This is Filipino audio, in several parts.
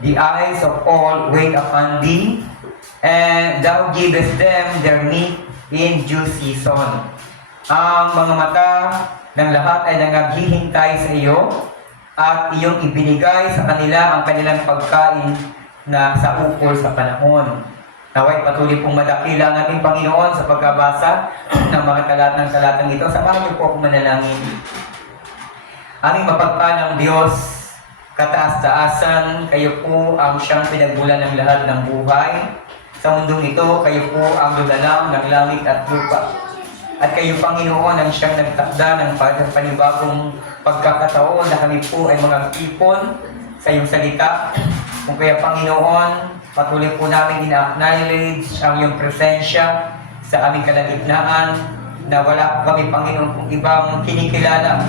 The eyes of all wait upon thee, and thou givest them their meat in due season. Ang mga mata ng lahat ay nangaghihintay sa iyo, at iyong ibinigay sa kanila ang kanilang pagkain na sa ukol sa panahon. Naway patuloy pong madakila ang ating Panginoon sa pagkabasa ng mga talatang ito. Samahan niyo po akong manalangin. Aming mapagpalang Diyos, kataas-taasan, kayo po ang siyang pinagmulan ng lahat ng buhay. Sa mundong ito, kayo po ang lulalang ng langit at lupa. At kayo, Panginoon, ang siyang nagtakda ng panibagong pagkakataon na kami po ay mga ipon sa iyong salita. Kung kaya, Panginoon, patuloy po namin ina-acknowledge ang iyong presensya sa aming kalagitnaan, na wala po kami, Panginoon, kung ibang kinikilala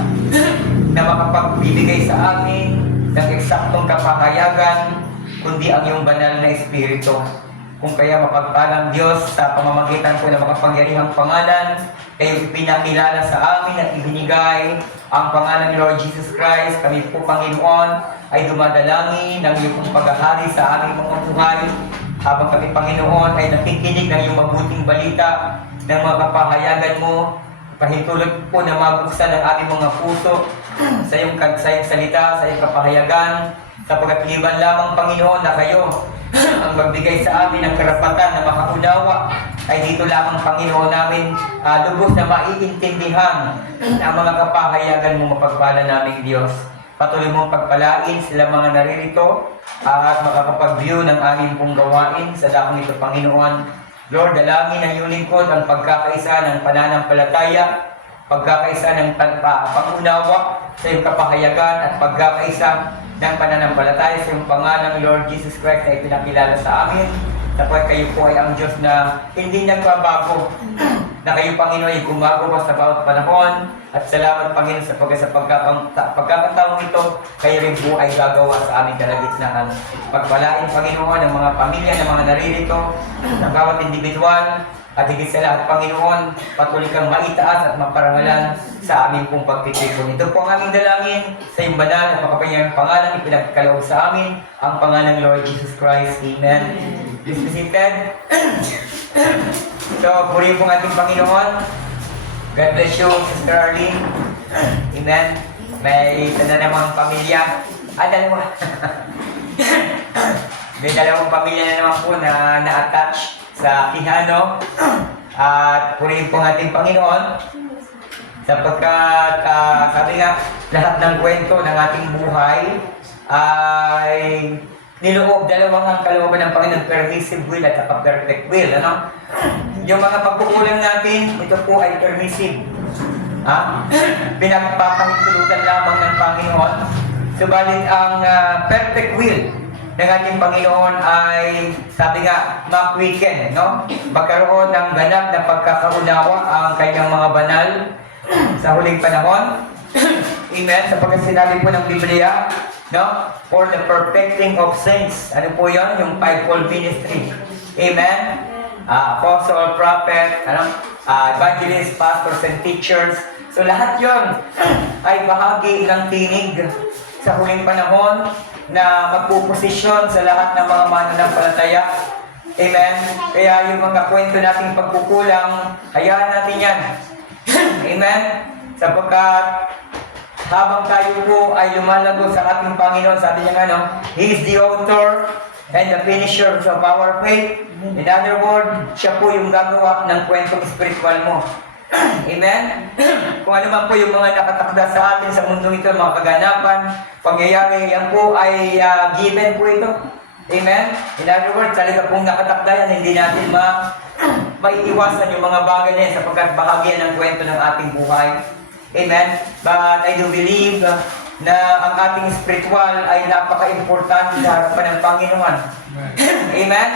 na makapagbibigay sa amin ng eksaktong kapahayagan, kundi ang iyong banal na Espiritu. Kung kaya mapagpalang Diyos, sa pamamagitan po ng makapangyarihang pangalan, kayo pinakilala sa amin at ibinigay ang pangalan ni Lord Jesus Christ. Kami po, Panginoon, ay dumadalangin ng iyong paghahari sa aming mga buhay, habang kami, Panginoon, ay nakikinig ng iyong mabuting balita, ng mga kapahayagan mo. Pahintulot po na mabuksan ang aming mga puso sa iyong salita, sa iyong kapahayagan, sapagkat liban lamang, Panginoon, na kayo ang magbigay sa amin ng karapatan na makaunawa, ay dito lamang, Panginoon, namin lubos na maiintindihan ang mga kapahayagan mo. Mapagpala namin, Diyos. Patuloy mo pagpalain sila mga naririto at makakapag-view ng aming pong gawain sa dakong ito, Panginoon. Lord, dalangin ng iyong lingkod ang pagkakaisa ng pananampalataya, pagkakaisa ng pangunawa sa iyong kapahayagan, at pagkakaisa ng pananampalataya sa iyong pangalan, Lord Jesus Christ, na ipinakilala sa amin. Sapagkat kayo po ay ang Diyos na hindi nagbabago, na kayo, Panginoon, ay gumagawa sa bawat panahon. At salamat, Panginoon, sa pagkakataong ito, kayo rin po ay gagawa sa aming kalagitnaan. Pagpalain, Panginoon, ang mga pamilya, ng mga naririto, ng bawat individual, at higit sa lahat, Panginoon, patuloy kang maitaas at maparangalan sa aming pong pagtitipon. Ito po ang aming dalangin sa iyong banal at makapangyarihang pangalan, ipinagkaloob sa amin, ang pangalan ng Lord Jesus Christ. Amen. Please be seated. So, purihin po ang ating Panginoon. God bless you, Sister Arlene. Amen. May isa na namang pamilya. Dalawa. May dalawang pamilya na naman po na na-attach sa Quijano. At purihin po ang ating Panginoon, sapagkat sabi nga, lahat ng kwento ng ating buhay ay niloob dalawang ang kalooban ng Panginoon, permissive will at perfect will. Ano? Yung mga pagkukulang natin, ito po ay permissive. Pinagpapahintulutan lamang ng Panginoon. Subalit ang perfect will ng ating Panginoon ay, sabi nga, makwiken, no? Magkaroon ng ganap na pagkakaunawa ang kanyang mga banal sa huling panahon. Amen. Sapagkat sinabi po ng Biblia, no? For the perfecting of saints. Ano po yun? Yung fivefold ministry. Amen. Apostle, prophet, evangelist, pastors, and teachers. So lahat yon ay bahagi ng tinig sa huling panahon na magpuposisyon sa lahat ng mga mananampalataya. Amen. Kaya yung mga kwento nating pagkukulang, hayaan natin yan. Amen. Sapagkat habang tayo po ay lumalago sa ating Panginoon, sabi niya nga, He is the author and the finisher of our faith. In other words, siya po yung gagawa ng kwentong spiritual mo. Amen? Kung ano man po yung mga nakatakda sa atin sa mundong ito, mga kaganapan, pangyayari, yan po ay given po ito. Amen? In other words, talaga pong nakatakda yan, hindi natin maiiwasan yung mga bagay na yan sapagkat bahagi ng kwento ng ating buhay. Amen? But I do believe na ang ating spiritual ay napaka-importante sa harapan ng Panginoon. Amen?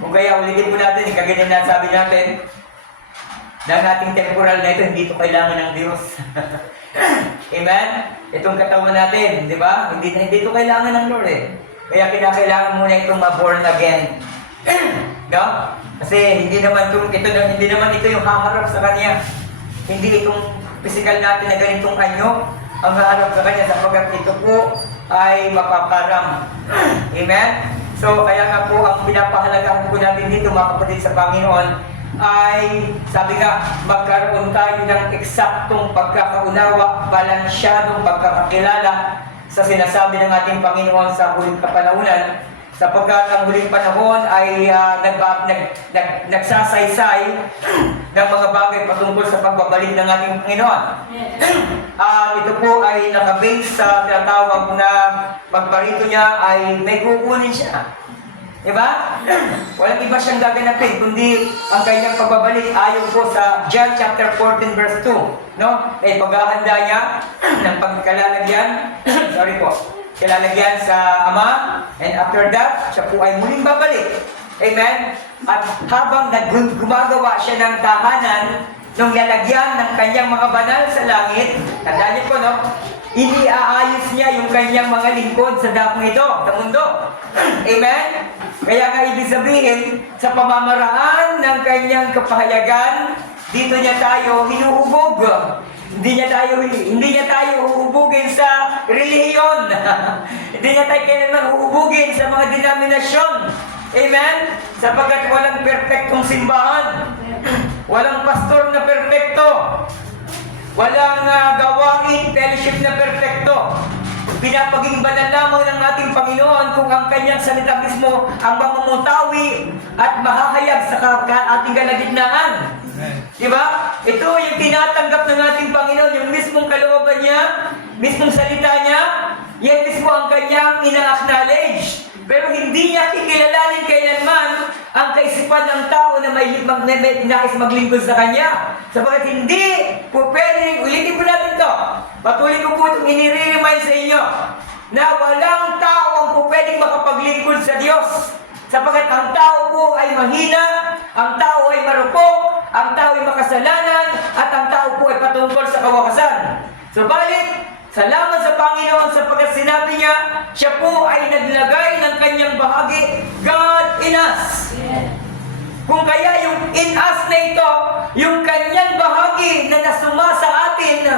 Kung kaya ulitin po natin, kaganyan na sabi natin, na ang ating temporal na ito, hindi ito kailangan ng Diyos. Amen? Itong katawan natin, di ba? Hindi ito kailangan ng Lord eh. Kaya kinakailangan muna itong ma-born again. No? Kasi hindi naman ito yung haharap sa Kanya. Hindi itong physical natin na ganitong anyo ang haharap sa Kanya sapagkat ito po ay mapaparang. Amen? So, kaya nga po, ang pinapahalagahan po natin dito, mga kapatid sa Panginoon, ay, sabi nga, magkaroon tayo ng eksaktong pagkakaunawa, balansyadong pagkakakilala sa sinasabi ng ating Panginoon sa huling kapanahunan, sapagkat ang huling panahon ay nagsasaysay ng mga bagay patungkol sa pagbabalik ng ating Panginoon. Ito po ay nakabase sa tinatawag na pagparito niya ay may kukunin siya. Diba? Walang iba siyang gaganapin, kundi ang kanyang pagbabalik ayon po sa John chapter 14 verse 2. No? Ay paghahanda niya ng pagkalalagyan, kalalagyan sa Ama, and after that, siya po ay muling babalik. Amen? At habang gumagawa siya ng tahanan, nung lalagyan ng kanyang mga banal sa langit, tandaan niyo po, no? Iniaayos niya yung kanyang mga lingkod sa dakong ito, sa mundo. Amen? Kaya nga ibig sabihin, sa pamamaraan ng kanyang kapahayagan, dito niya tayo hinuhubog. Hindi niya tayo uhubugin sa relihiyon. Hindi niya tayo kailanman uhubugin sa mga denominasyon. Amen? Sapagkat walang perfectong simbahan. Walang pastor na perfecto. Walang gawain, fellowship na perfecto. Pinapaging banal lamang ng ating Panginoon kung ang kanyang salita mismo ang mamumutawi at mahahayag sa ating kalagitnaan. Diba? Ito yung tinatanggap ng ating Panginoon, yung mismong kalooban niya, mismong salita niya, yan mismo ang kanyang ina-acknowledge. Pero hindi niya kikilalanin kailanman ang kaisipan ng tao na may nais maglingkod sa kanya. Sapagat hindi po pwede, ulitin po natin ito. Patuloy ko po itong inire-remind sa inyo na walang tao ang po pwedeng makapaglingkod sa Diyos. Sapagat ang tao po ay mahina, ang tao ay marupok, ang tao ay makasalanan, at ang tao po ay patungkol sa kawakasan. Subalit, salamat sa Panginoon sapagkat sinabi niya, siya po ay naglagay ng kanyang bahagi, God in us. Kung kaya yung in us na ito, yung kanyang bahagi na nasuma sa atin,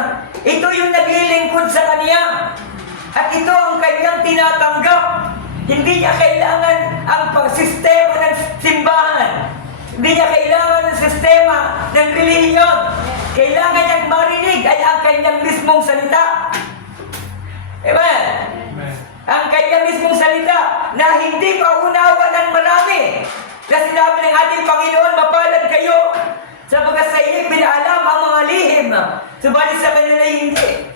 ito yung naglilingkod sa kanya. At ito ang kanyang tinatanggap. Hindi niya kailangan ang pagsistema ng simbahan. Hindi niya kailangan ng sistema ng relihiyon. Kailangan niyang marinig ay ang kanyang mismong salita. Amen? Amen. Ang kanyang mismong salita na hindi paunawa ng marami. Na sinabi ng ating Panginoon, mapalad kayo sapagkat sa inyo pinaalam ang mga lihim. Subalit sa kanila hindi.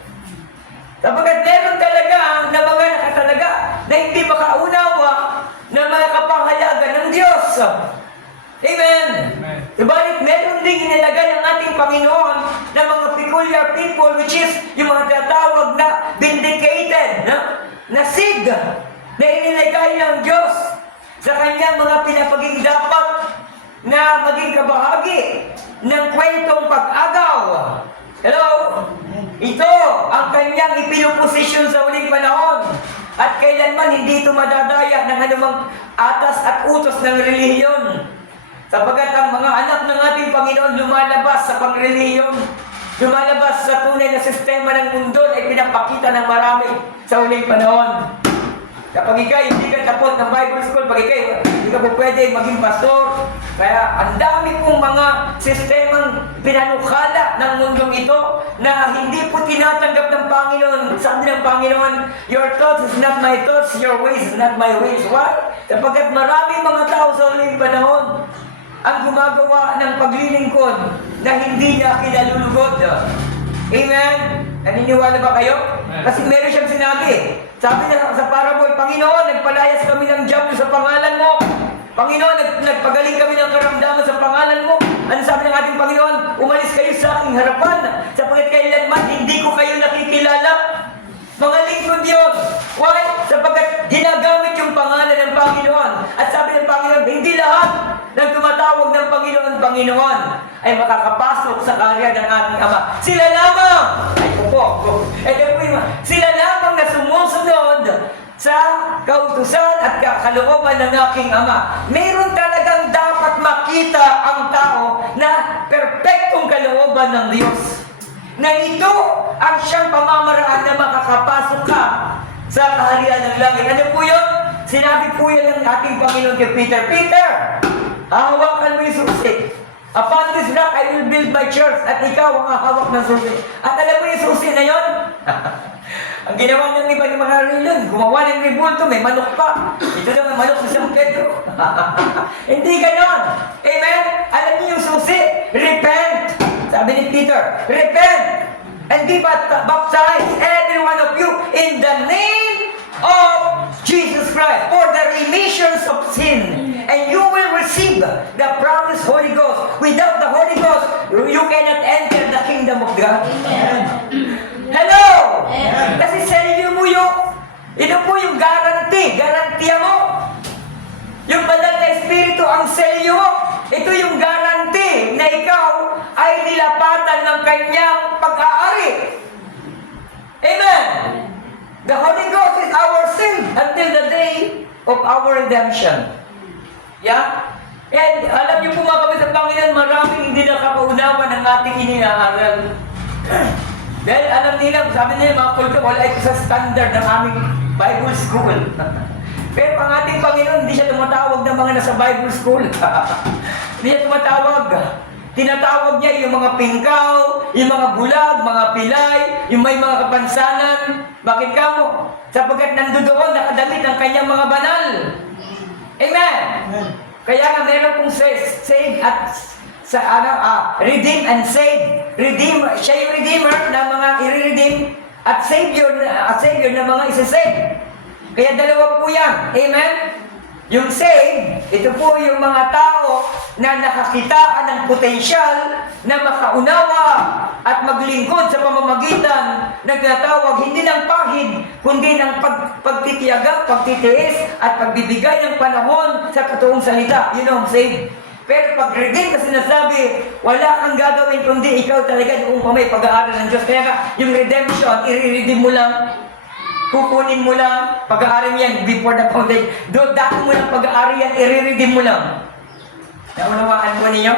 Sapagkat meron talaga na mga nakatalaga na hindi makaunawa ng mga kapanghalagan ng Diyos. Amen. Subalit meron ding inilagay ng ating Panginoon na mga peculiar people, which is yung mga tatawag na vindicated, na seed na inilagay ng Diyos sa kanyang mga pinapaging dapat na maging kabahagi ng kwentong pag-agaw. Hello? Ito ang kanyang ipinuposisyon sa huling panahon. At kailanman hindi ito madadaya ng anumang atas at utos ng relihiyon. Sapagkat ang mga anak ng ating Panginoon lumalabas sa pangrelihiyon, lumalabas sa tunay na sistema ng mundo ay pinapakita ng marami sa huling panahon. Kapag ikay hindi ka tapos ng Bible School, pag ikay hindi ka po pwede maging pastor. Kaya ang dami pong mga sistemang pinanukala ng mundong ito na hindi po tinatanggap ng Panginoon. Sabi ng Panginoon, your thoughts is not my thoughts, your ways is not my ways. Why? Sapagkat marami mga tao sa huling panahon ang gumagawa ng paglilingkod na hindi niya kinalulugod. Amen? Naniniwala ba kayo? Kasi meron siyang sinabi. Sabi niya sa parable, Panginoon, nagpalayas kami ng diablo sa pangalan mo. Panginoon, nagpagaling kami ng karamdaman sa pangalan mo. Ano sabi ng ating Panginoon? Umalis kayo sa aking harapan. Sapagkat kailanman hindi ko kayo nakikilala. Mga lingkod yun. Why? Sapagkat ginagamit yung pangalan ng Panginoon. At sabi ng Panginoon, hindi lahat ng tumatawag ng Panginoon ay makakapasok sa karya ng ating Ama. Sila lamang! Ay, sila lamang na sumusunod sa kautusan at kalooban ng aking Ama. Mayroon talagang dapat makita ang tao na perpektong kalooban ng Diyos. Na ito ang siyang pamamaraan na makakapasok ka sa kaharian ng langit. Ano po yun? Sinabi po yan ng ating Panginoon kay Peter, Peter, hahawakan mo yung susi. Upon this rock, I will build my church, at ikaw ang hahawak ng susi. At alam mo yung susi na yun? Ang ginawa ng iba ng mga rilon, gumawa ng ribulto, may manok pa. Ito lang ang manok sa San Pedro. Hindi ganon. Amen? Alam niyo yung susi? Repent. Sabi ni Peter, repent and be baptized, every one of you, in the name of Jesus Christ, for the remissions of sin. And you will receive the promised Holy Ghost. Without the Holy Ghost, you cannot enter the kingdom of God. Hello! Kasi sa inyo mo ito po yung garantiya mo. Yung banal na Espiritu ang selyo mo. Ito yung garanti na ikaw ay nilapatan ng kanyang pag-aari. Amen! The Holy Ghost is our seal until the day of our redemption. Yeah? And alam niyo po mga kapatid sa Panginoon, maraming hindi nakakaunawa ng ating iniaaral. Dahil alam nila, sabi nila mga kulto, wala ito sa standard ng aming Bible school. Pero ang ating Panginoon, hindi siya tumatawag ng mga nasa Bible school. Hindi siya tumatawag. Tinatawag niya yung mga pingkaw, yung mga bulag, mga pilay, yung may mga kapansanan. Bakit ka mo? Sapagkat nandoon nakadamit ang kanyang mga banal. Amen! Kaya nga meron pong save at redeem and save. Redeem, siya yung redeemer na mga i-redeem at savior na mga isa-save. Kaya dalawa po yan. Amen? Yung save, ito po yung mga tao na nakakitaan ng potensyal na makaunawa at maglingkod sa pamamagitan ng tinatawag hindi ng pahid, kundi ng pagtitiyaga, pagtitiis at pagbibigay ng panahon sa totoong salita. Yun ang save. Pero pag redeem na sinasabi, wala kang gagawin kundi ikaw talaga yung may pag-aaral ng Diyos. Kaya nga, yung redemption, i-redeem mo lang, kukunin mo lang, pag-aari yan before the foundation. Dati mo lang pag-aari yan, i-redeem mo lang. Naunawaan po ninyo?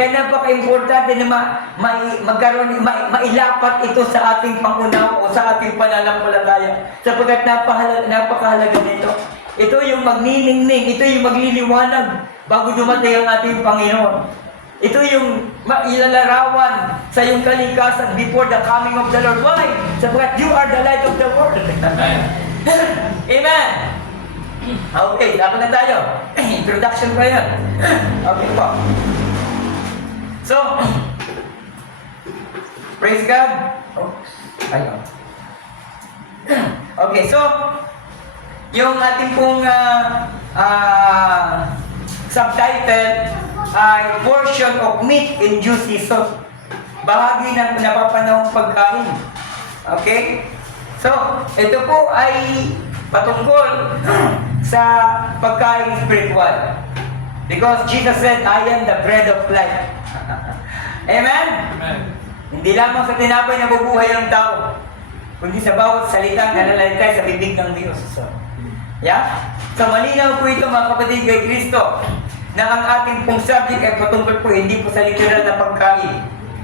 Kaya napaka-importante na mailapat ito sa ating pangunaw o sa ating pananampalataya. Sapagkat napakahalaga nito. Ito yung magniningning, ito yung magliliwanag bago dumating ang ating Panginoon. Ito yung ilalarawan sa iyong kalikasan before the coming of the Lord. Why? Sapagkat you are the light of the world. Amen! Okay, dapat na tayo. Introduction pa yan. Okay po. So, praise God. Ayun. Okay, so, yung ating pong subtitle ay portion of meat in due season. Bahagi ng napapanahong pagkain. Okay? So, ito po ay patungkol sa pagkain spiritual. Because Jesus said, I am the bread of life. Amen? Amen. Hindi lamang sa tinapay na bubuhay ang tao, kundi sa bawat salitang nalalagay sa bibig ng Diyos. So, yeah? So, malinaw po ito mga kapatid kay Kristo na ang ating pong subject ay patungkol po hindi po sa literal na pagkain.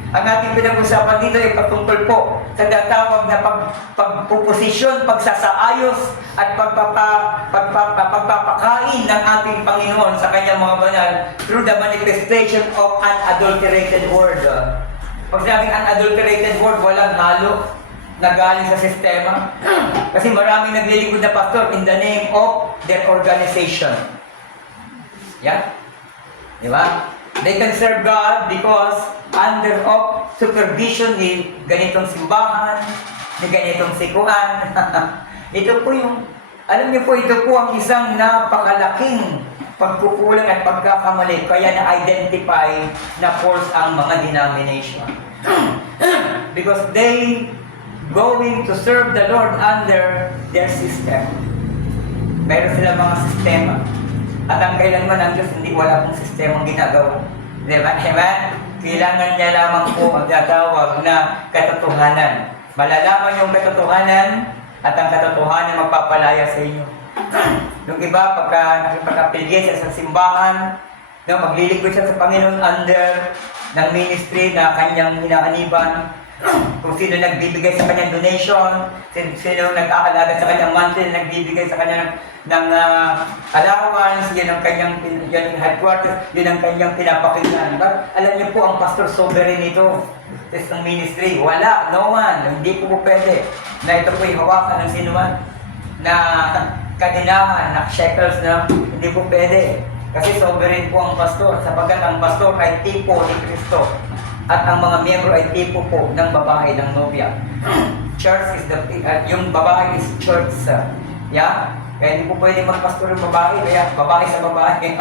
Ang ating pinag-usapan dito ay patungkol po sa datawag na pagpuposisyon, pagsasaayos at pagpapakain ng ating Panginoon sa kanyang mga banal through the manifestation of unadulterated word. Pag sinabing unadulterated word, walang halo na galing sa sistema. Kasi maraming naglilingkod na pastor in the name of their organization. Yeah? Di ba? They can serve God because under of supervision ni ganitong simbahan, ni ganitong sikuan. Ito po yung, alam niyo po, ito po ang isang napakalaking pagkukulang at pagkakamali. Kaya na-identify na false ang mga denomination. Because they going to serve the Lord under their system. Meron sila mga sistema. At ang kailanman ng Diyos, hindi wala pong sistemang ginagawa. Diba? Amen? Kailangan niya lamang po ang tatawag na katotohanan. Malalaman yung katotohanan at ang katotohanan magpapalaya sa inyo. Yung iba, pagka nakipag-apelye siya sa simbahan, maglilingkod siya sa Panginoon under ng ministry na kanyang inaaniban, Kung sino nagbibigay sa kanyang donation, sino nag-aalaga sa kanyang monthly, nagbibigay sa kanyang ng allowance, yun ang kanyang headquarters, yun ang kanyang pinapakinggan. But alam niyo po, ang pastor sovereign ito, is ng ministry. Wala, no one, hindi po pwede na ito po hawakan ng sino man na kadinahan, na shekels na hindi po pwede. Kasi sovereign po ang pastor, sapagkat ang pastor ay tipo ni Kristo. At ang mga miyembro ay tipo po ng babae ng nobya. Church is the, yung babae is church. Yeah? Kaya hindi po pwede magpastor yung babae, kaya babae sa babae.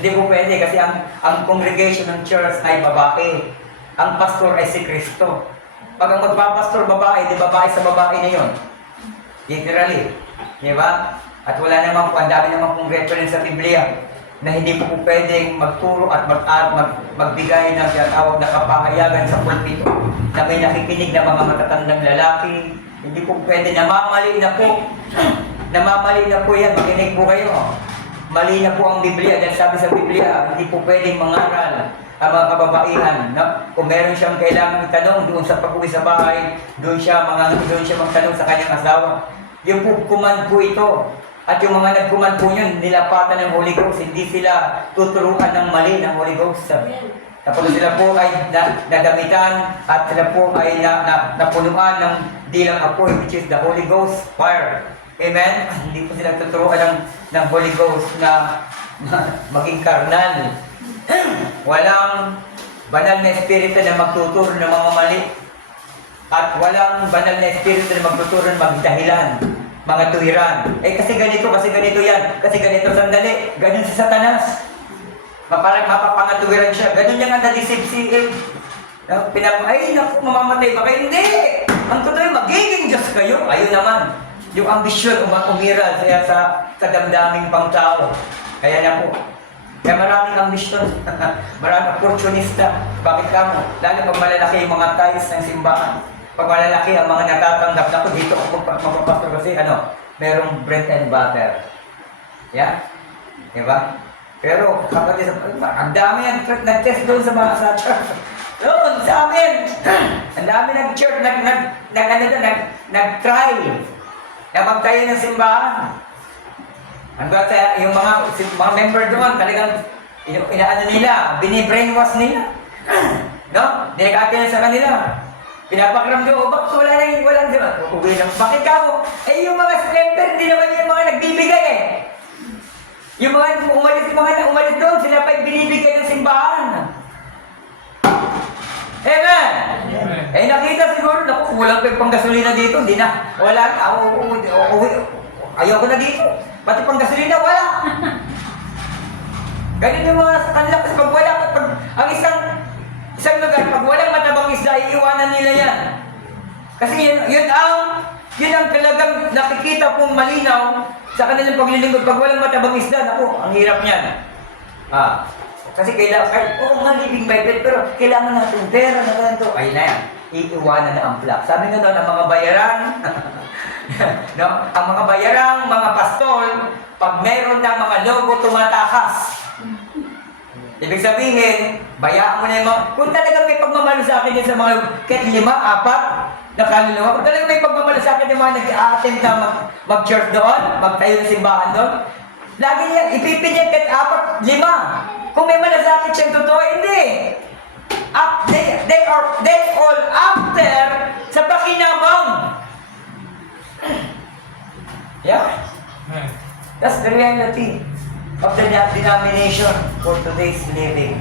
Hindi po pwede kasi ang congregation ng church ay babae. Ang pastor ay si Kristo. Pag ang magpapastor babae, di babae sa babae na yun. Literally. Di ba? At wala naman po, ang dami naman pong reference sa Biblia na hindi po pwedeng magturo at magbigay ng tinatawag na kapahayagan sa pulpito na may nakikinig na mga matatandang lalaki. Hindi po pwede, namamali na po. Namamali na po yan, makinig po kayo. Mali na po ang Biblia dahil sabi sa Biblia, hindi po pwedeng mangaral ang mga kababaihan. No? Kung meron siyang kailangan itanong doon sa pag-uwi sa bahay, doon siya magtanong sa kanyang asawa. Yung po command po ito. At yung mga nagkuman po yun, nilapatan ng Holy Ghost, hindi sila tuturuan ng mali ng Holy Ghost. Tapos sila po ay nagamitan at sila po ay napunuan ng dilang apoy, which is the Holy Ghost fire. Amen? Hindi po sila tuturuan ng Holy Ghost na maging karnal. Walang banal na espiritu na magtuturo ng mga mali. At walang banal na espiritu na magtuturo ng magdahilan. Mga tuwiran. Kasi ganito yan. Kasi ganito sandali. Ganun si Satanas. Parang mapapangatuwiran siya. Ganun niya nga na-deceive si Eve. Ay, naku, mamamatay ba kayo? Hindi! Ang totoo, magiging Diyos kayo. Ayun naman. Yung ambisyon, umiral sa damdaming pang tao. Kaya na po. Kaya maraming ambisyon. Maraming opportunista. Bakit ka mo? Lalo pag malalaki yung mga ties ng simbahan. Pag malalaki ang mga natatanggap na ko dito ako magpapastor kasi merong bread and butter. Yeah? Diba? Pero kapag ang dami nag-test doon sa mga sa church. Doon sa amin. Ang dami nag-church, nag-try na magtayo ng simbahan. Hanggang sa yung mga member doon, talagang inaano nila, bini-brainwash nila. No? Dinag-atin sa kanila. Pinapakram doon, bakit walang diba? Bakit ka mo? Yung mga member, hindi naman yung mga nagbibigay Yung mga umalis doon, sila pa binibigay ng simbahan. Amen! Nakita siguro, naku, walang panggasolina dito, hindi na, wala, ayaw ko na dito. Pati panggasolina, wala. Ganun yung mga kanila, kasi pag wala, ang isang lugar, pag walang matabang isda, iiwanan nila yan. Kasi yun ang talagang nakikita pong malinaw sa kanilang paglilingkod. Pag walang matabang isda, naku, ang hirap niyan. Kasi malibing Bible, pero kailangan natin pera na ganito. Ay na yan, iiwanan na ang plak. Sabi nga doon, ang mga bayaran, no? Ang mga bayarang, mga pastol, pag meron na mga logo, tumatakas. Ibig sabihin, bayaan mo na yung mga, kung talagang may pagmamahal sa akin yan sa mga, kahit 5, 4, na kaluluwa, kung talagang may pagmamahal sa akin yung mga nag-a-attend na mag-church doon, magtayo ng simbahan doon, lagi niya, ipipinyan kahit 4, 5. Kung may malasakit siyang totoo, hindi. They all after sa pakinabang. Yeah? That's the reality of the denomination for today's living.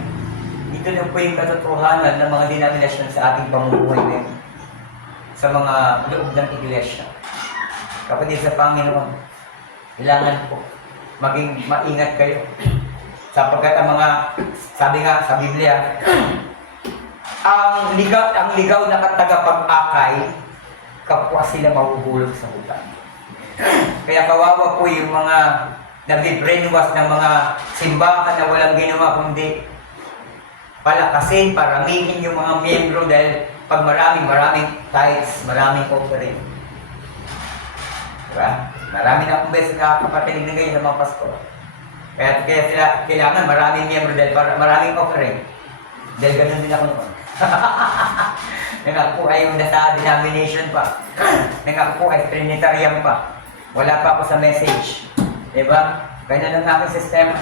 Ito na po yung katotohanan ng mga denomination sa ating pamumuhay ngayon. Sa mga loob ng iglesia. Kapatid sa Panginoon, kailangan po maging maingat kayo. Sapagkat ang mga, sabi nga sa Biblia, ang ligaw na tagapag-akay, kapwa sila mahuhulog sa hutan. Kaya kawawa po yung mga nag-brainwash ng mga simbahan na walang ginawa kundi palakasin, paramihin yung mga miyembro dahil pag maraming tithes, maraming offering. Diba? Marami na akong beses nakakapatinig na ganyan sa mga pastor. Kaya sila kailangan maraming miyembro dahil maraming offering. Dahil ganun din ako noon. Nangako ay nasa denomination pa. Nangako ay Trinitarian pa. Wala pa ako sa message. Diba? Ganyan ang aking sistema.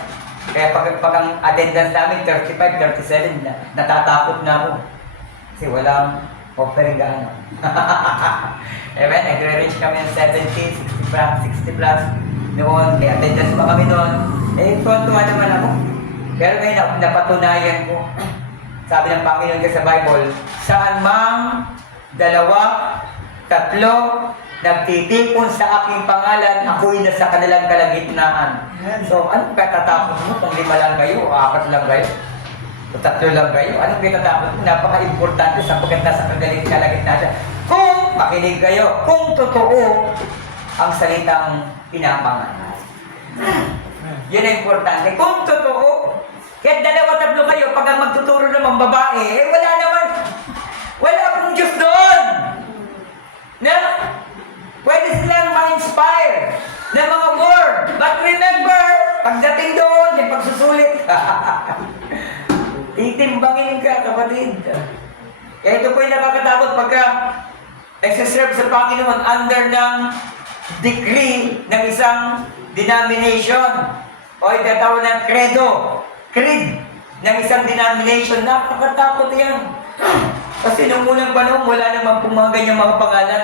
Kaya pag ang attendance namin, 35, 37, natatakot na ako. Kasi walang offering gaano. Amen? Nagre-reach kami ng 70, 60 plus. Noon, may attendance pa kami noon. Tuwan-tuwa naman ako. Pero ngayon, napatunayan ko. Sabi ng Panginoon sa Bible, saan mang 2, 3, nagtitipon sa aking pangalan, ako'y nasa kanilang kalagitnaan. So, anong katatakot mo kung 5 lang kayo, o 4 lang kayo, o 3 lang kayo? Anong katatakot mo? Napaka-importante sapagkat nasa kalagitnaan siya. Kung makinig kayo, kung totoo ang salitang pinapangalan. Yun ang importante. Kung totoo, kahit 2, 3 kayo, pag ang magtuturo naman babae, wala naman. Wala akong Diyos doon. Na? Pwede silang ma-inspire ng mga word. But remember, pagdating doon, may pagsusulit. Titimbangin ka, kapatid. Kaya ito po yung nakakatakot pagka nagsiserve sa Panginoon under ng decree ng isang denomination o itatawag ng creed ng isang denomination. Nakakatakot yan. Kasi nung unang panahon, wala naman pong mga ganyang mga pangalan.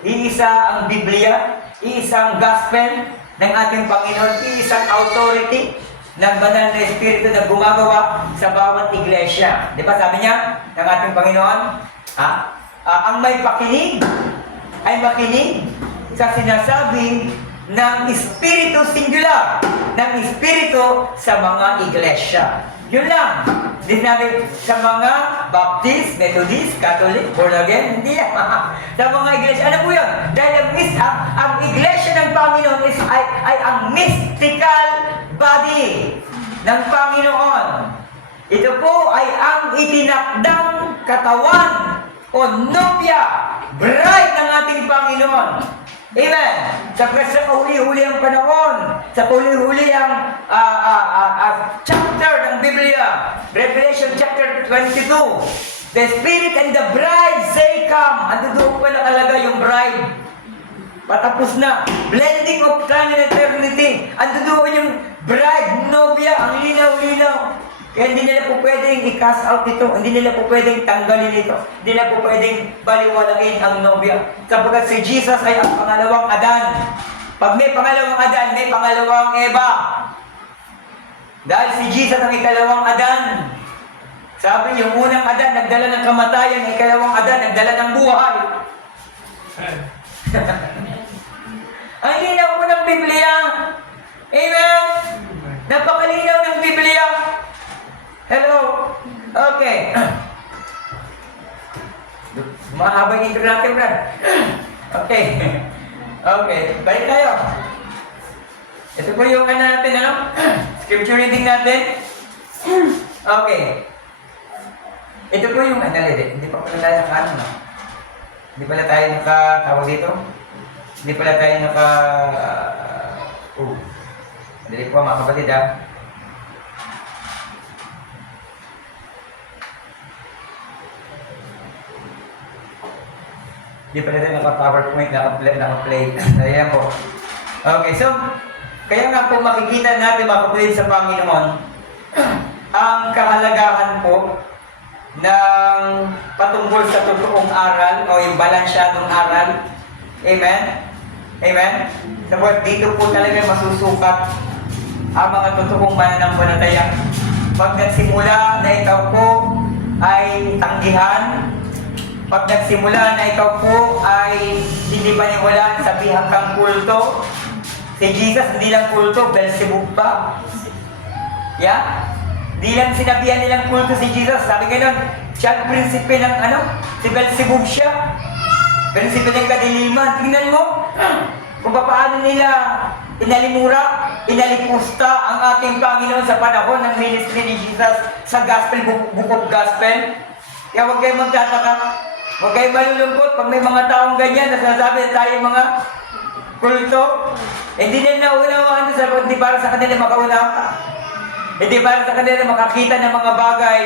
Iisa ang Biblia, iisang gospel ng ating Panginoon, iisang authority ng banal na Espiritu na gumagawa sa bawat iglesia. Di ba sabi niya ng ating Panginoon, ang may pakinig ay makinig sa sinasabi ng Espiritu singular, ng Espiritu sa mga iglesia. Yun lang. Di namin sa mga Baptist, Methodist, Catholic, born again, hindi yan. Sa mga iglesia, ano po yun? Dahil ang iglesia ng Panginoon ay ang mystical body ng Panginoon. Ito po ay ang itinakdang katawan o nobya, bride ng ating Panginoon. Amen. Sa huli-huli ang panahon, sa huli-huli ang chapter ng Biblia, Revelation chapter 22, the Spirit and the bride say come. Ando doon pa nakalagay yung bride. Patapos na. Blending of time and eternity. Ando doon yung bride, nobya, ang linaw-linaw. Kaya hindi nila po pwedeng i-cast out ito. Hindi nila po pwedeng tanggalin ito. Hindi nila po pwedeng baliwalain ang nobya. Sapagkat si Jesus ay ang pangalawang Adan. Pag may pangalawang Adan, may pangalawang Eva. Dahil si Jesus ang ikalawang Adan. Sabi, yung unang Adan nagdala ng kamatayan, ikalawang Adan nagdala ng buhay. Ang linaw po ng Biblia. Amen? Napakalinaw ng Biblia. Hello? Okay. Mahaba yung intro natin, Brad. Okay. Okay. Balik tayo. Ito po yung natin, scripture reading natin. Okay. Ito po yung hindi pa pala tayo hindi pala tayo nakatawag dito. Hindi pala tayo Dali po mga kapatid, Hindi pala tayo naka-PowerPoint, naka-play. Ayan po. Okay, so, kaya nga po makikita natin mga kapatid sa Panginoon, ang kahalagahan po ng patungkol sa totoong aral o yung balansyadong aral. Amen? Amen? Sabat dito po talaga masusukat ang mga totoong mananampalataya. Pag nagsimula na ikaw po ay tanggihan, pag nagsimula na ikaw po ay hindi paniwalaan sa bihagkang kulto, si Jesus hindi lang kulto, Beelzebub pa. Yeah? Di lang sinabihan nilang kulto si Jesus. Sabi nga nun, siya ang prinsipe ng si Beelzebub siya. Prinsipe ng kadiliman. Tingnan mo kung paano nila inalimura, inalipusta ang ating Panginoon sa panahon ng ministry ni Jesus sa gospel, book of gospel. Kaya huwag kayong magtataka, huwag kayong malulungkot pag may mga taong ganyan na sinasabi na tayo mga kulto. Hindi nila naunawaan sa kundi para sa kanila makaunawa ka. Hindi para sa kanila makakita ng mga bagay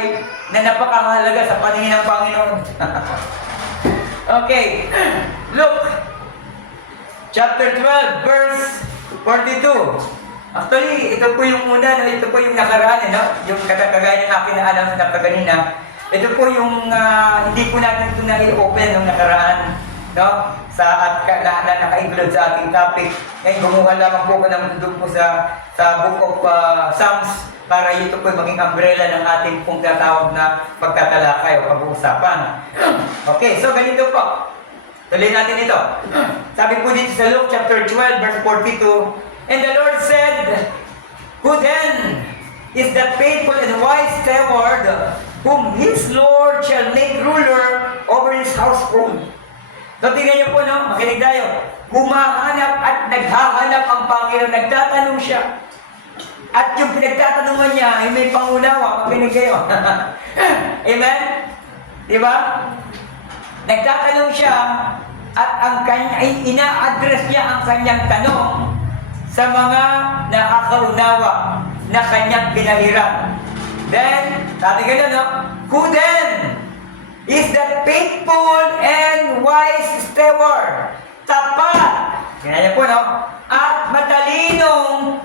na napakahalaga sa paningin ng Panginoon. Okay, look, chapter 12, verse 42. Actually, ito po yung una, no? Ito po yung nakaraan, no? Yung kagaya ng akin na alam na kanina. Ito po yung hindi po natin ito na-open nung nakaraan, no? Na naka-include sa ating topic. Ngayon, gumawa lamang po ko ng doon po sa book of Psalms para ito po maging umbrella ng ating pong tatawag na pagtatalakay o pag-uusapan. Okay, so ganito po. Tuloy natin ito. Sabi po dito sa Luke chapter 12, verse 42, "And the Lord said, Who then is that faithful and wise steward, whom his Lord shall make ruler over his household?" So tingnan niyo po, no? Makinig tayo. Humahanap at naghahanap ang Panginoon. Nagtatanong siya. At yung pinagtatanungan niya ay may pangunawa. Makinig kayo. Amen? Diba? Nagtatanong siya at ang kanya, ay ina-address niya ang kanyang tanong sa mga nakakaunawa na kanyang pinahirap. Then, sabi gano'n, no? Who then is the faithful and wise steward? Tapat. Tingnan niyo po, no? At matalinong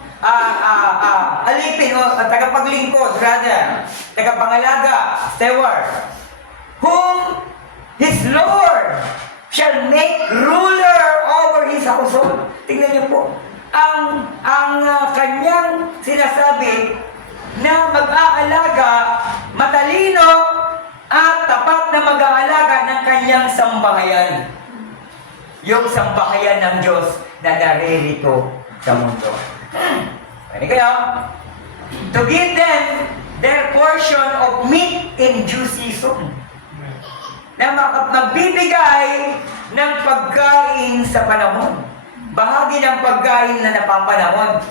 alipin o tagapaglingkod, rather, tagapangalaga, steward, whom his Lord shall make ruler over his household. Tingnan niyo po, ang kanyang sinasabi na mag-aalaga, matalino at tapat na mag-aalaga ng kanyang sambahayan. Yung sambahayan ng Diyos na naririto sa mundo. Pwede kayo? To give them their portion of meat in due season. Na magbibigay ng pagkain sa panahon. Bahagi ng pagkain na napapanahon.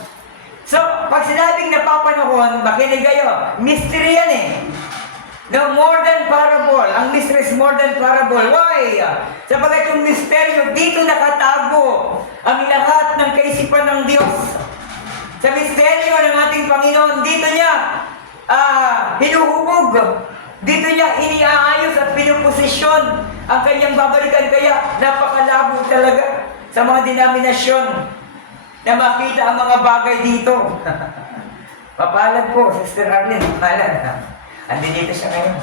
So, pag sinabing napapanahon, makinig kayo, mystery yan eh. No, more than parable. Ang mystery is more than parable. Why? Sapagat yung misteryo, dito nakatago ang lahat ng kaisipan ng Diyos. Sa misteryo ng ating Panginoon, dito niya hinuhubog. Dito niya iniaayos at pinuposisyon ang kanyang babalikan. Kaya napakalabo talaga sa mga denominasyon na makita ang mga bagay dito. Papalad po, Sister Arlene, papalad. Andin dito siya ngayon.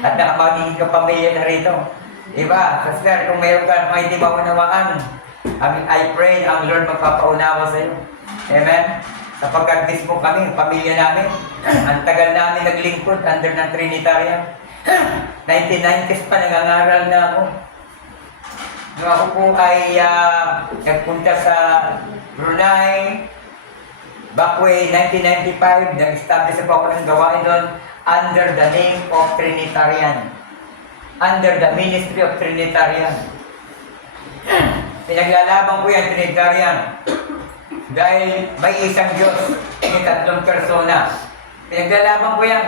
At nakamagiging kapamilya na rito. Diba? Sister, kung mayroon ka may di maunawaan, I pray ang Lord magpapaunawa sa iyo. Amen? Sapagkat mismo kami, pamilya namin, ang tagal namin naglingkod under ng Trinitarian. 1990s pa nangangaral na ako. Nung ako po ay nagpunta sa Brunei, back way 1995, nag-establish po ako ng gawain doon under the name of Trinitarian. Under the ministry of Trinitarian. Pinaglalaban ko yan, Trinitarian. Dahil may isang Diyos, may tatlong persona. Pinaglalaban ko yan.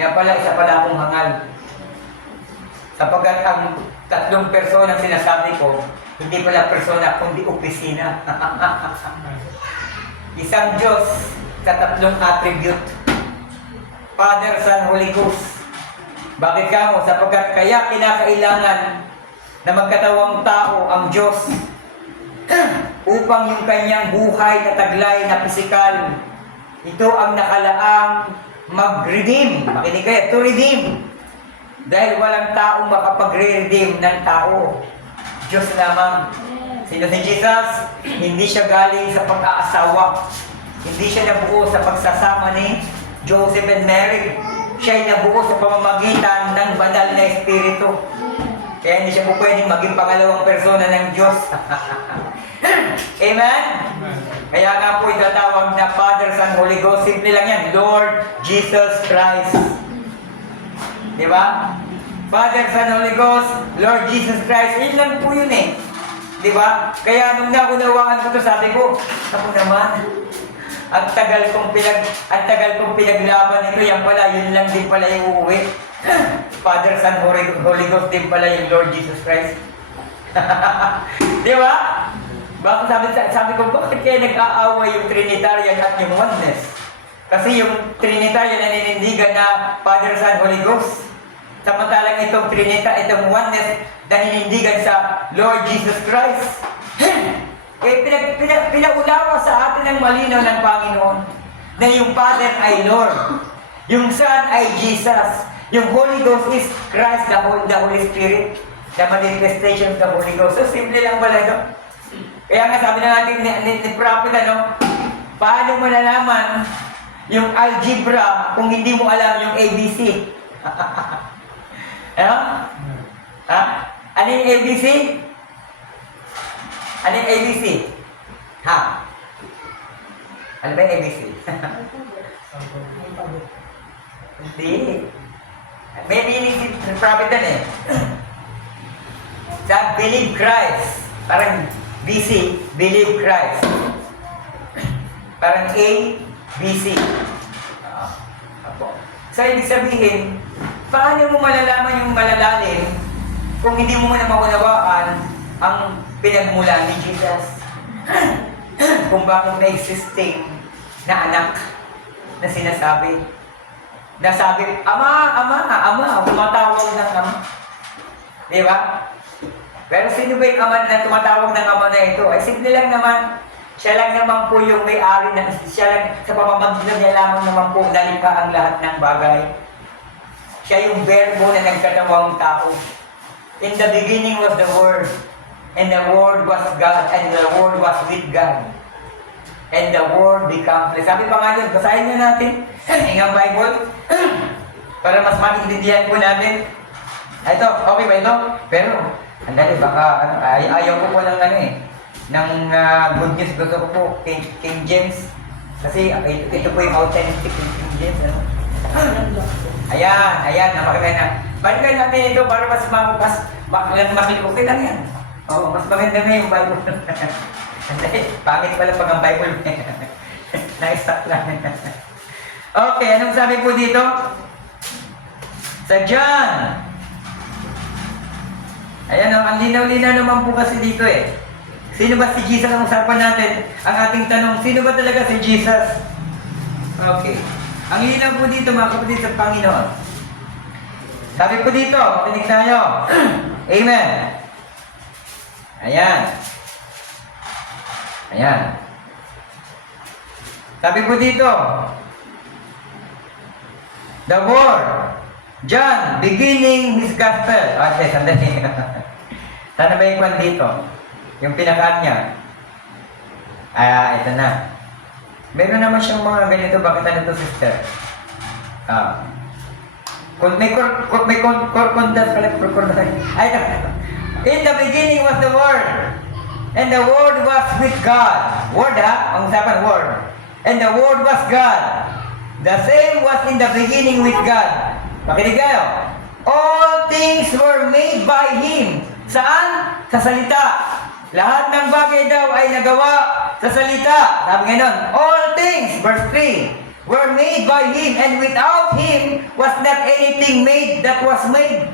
Yan pala, isa pala akong hangal. Sapagkat ang tatlong persona sinasabi ko, hindi pala persona, kundi opisina. Isang Diyos sa tatlong attribute. Father, Son, Holy Ghost. Bakit ka mo? Sapagkat kaya kinakailangan na magkatawang tao ang Diyos upang yung kanyang buhay na taglay na pisikal, ito ang nakalaang mag-redeem. Makinig kayo, to redeem. Dahil walang taong makapag-redeem ng tao. Diyos lamang. Sino si Jesus? Hindi siya galing sa pag-aasawa. Hindi siya nabuo sa pagsasama ni Joseph and Mary. Siya ay nabuo sa pamamagitan ng banal na Espiritu. Kaya hindi siya po pwedeng maging pangalawang persona ng Diyos. Amen? Kaya nga po itatawag na Father, Son, Holy Ghost. Simple lang yan. Lord Jesus Christ. Di ba? Father, Son, Holy Ghost, Lord Jesus Christ. Yun lang po yun eh. Di ba? Kaya nung naunawaan ko ito, sabi ko, ako naman, ang tagal kong pinaglaban nito, yan pala, yun lang din pala yung uuwi. Father, Son, Holy Ghost din pala yung Lord Jesus Christ. Di ba? Bakit sabi ko, bakit kaya nag-aaway yung Trinitarian at yung oneness? Kasi yung Trinitarian naninindigan na Father, Son, Holy Ghost. Samantalang itong itong oneness naninindigan sa Lord Jesus Christ. Pinaunawa sa atin ng malinaw ng Panginoon na yung Father ay Lord, yung Son ay Jesus, yung Holy Ghost is Christ, the Holy Spirit, the manifestation of the Holy Ghost. So simple lang pala ito. Kaya nga sabi na natin ni Prophet, paano mo nalaman yung algebra kung hindi mo alam yung ABC? Ano? Ha? Ano yung ABC? Ano yung ABC? Ha? Ano ba yung ABC? Hindi. May meaning si Prophet dan sa believe Christ. Parang BC, believe Christ. Parang A, BC. So, ibig sabihin, paano mo malalaman yung malalalim kung hindi mo na maunawaan ang pinagmula ni Jesus? Kung bakit may existing na anak na sinasabi. Nasabi, Ama, tumatawag ng Ama. Di ba? Pero sino ba yung Ama na tumatawag ng Ama na ito? Ay simple lang naman. Siya lang naman po yung may-ari na siya lang, sa pamamagitan niya lamang naman po nalikha ang lahat ng bagay. Siya yung verbo na nagkatawang tao. In the beginning was the Word, and the Word was God, and the Word was with God. And the Word became flesh. Sabi pa nga yun, basahin nyo natin ang Bible para mas maintindihan po natin. Ito, okay ba ito? Pero, andali, baka ayaw ko po ng good news. Gusto ko po King James. Kasi ito po yung authentic King James. Ayan, napakita na. Balikan natin ito para mas makikukit lang yan. Oo, mas maganda na yung Bible. Pangit pala pag ang Bible. Na-stuck lang. Okay, anong sabi po dito? Sa John. Ayan, ang linaw-linaw naman po kasi dito Sino ba si Jesus ang usapan natin? Ang ating tanong, sino ba talaga si Jesus? Okay. Ang linaw po dito, mga kapatid sa Panginoon. Sabi po dito, makinig tayo. Amen. Ayan. Sabi po dito, the Word, John, beginning his gospel. Sandali. Sana ba yung kwan dito? Yung pinakaan niya. Ito na. Meron naman siyang mga ganito. Bakit ano to, sister? In the beginning was the Word. And the Word was with God. Word ang usapan, Word. And the Word was God. The same was in the beginning with God. Makinig kayo. All things were made by Him. Saan? Sa salita. Lahat ng bagay daw ay nagawa sa salita. Sabi nga nun, all things, verse 3, were made by Him, and without Him was not anything made that was made.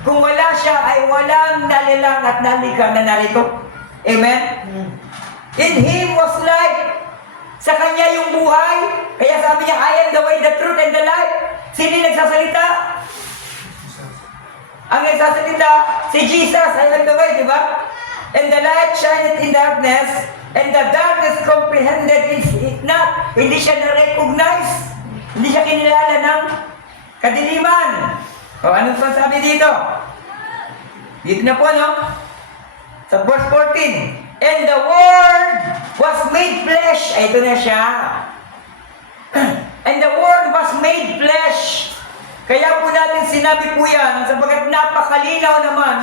Kung wala siya, ay walang nalilang at nalikha na narito. Amen? In Him was life. Sa Kanya yung buhay. Kaya sabi niya, I am the way, the truth, and the life. Sino nagsasalita? Ang nagsasalita, si Jesus, I am the way, di ba? And the light shineth in darkness, and the darkness comprehended it not. Hindi siya na-recognize. Hindi siya kinilala ng kadiliman. O, anong sabi dito? Dito na po, no? Sa verse 14. And the Word was made flesh. Ay, ito na siya. And the Word was made flesh. Kaya po natin sinabi po yan, sapagat napakalinaw naman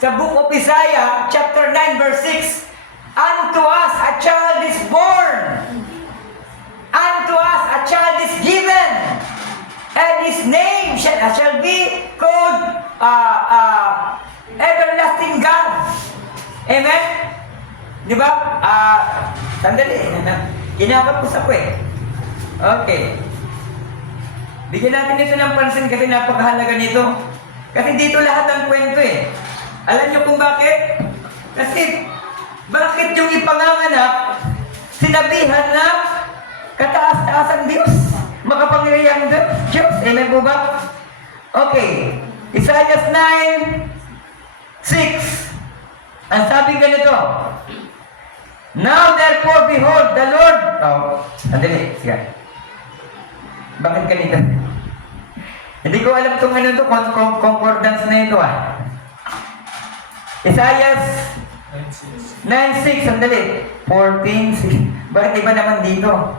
sa Book of Isaiah, chapter 9, verse 6, unto us a child is born, unto us a child is given, and His name shall be called Everlasting God. Amen? Di ba? Sandali. Kinakapos ako Okay. Bigyan natin ito ng pansin kasi napakahalaga nito. Kasi dito lahat ng kwento Alam niyo kung bakit? Kasi, bakit yung ipanganganak, sinabihan na kataas-taasang Diyos? makapangyarihan Diyos. Amen po ba? Okay. Isaiah 9:6. Ang sabi ganito, now therefore behold the Lord. Andali. Sige. Bakit ganito? Hindi ko alam kung ano ito, concordance na ito Isaiah 9:6, sandali. 14:6. Bakit iba naman dito?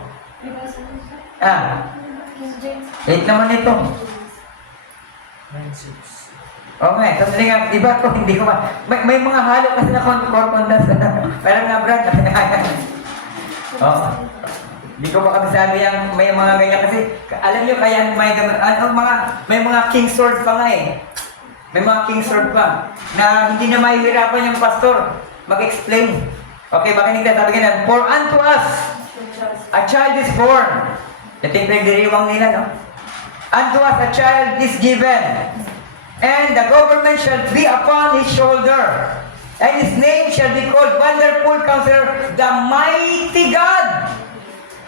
8 naman ito. 9:6. Oo nga, sandali nga, iba ko, hindi ko may mga halo kasi na concordance. Parang nga, Brad, hindi ko pa sabi yung may mga ganyan kasi, alam nyo kaya may mga king sword pa nga May mga king sword pa na hindi na mahihirapan yung pastor mag-explain. Okay, makinig na, sabi ganyan, for unto us a child is born. Ito yung pinagdiriwang nila, no? Unto us a child is given, and the government shall be upon his shoulder, and his name shall be called Wonderful Counselor, the Mighty God.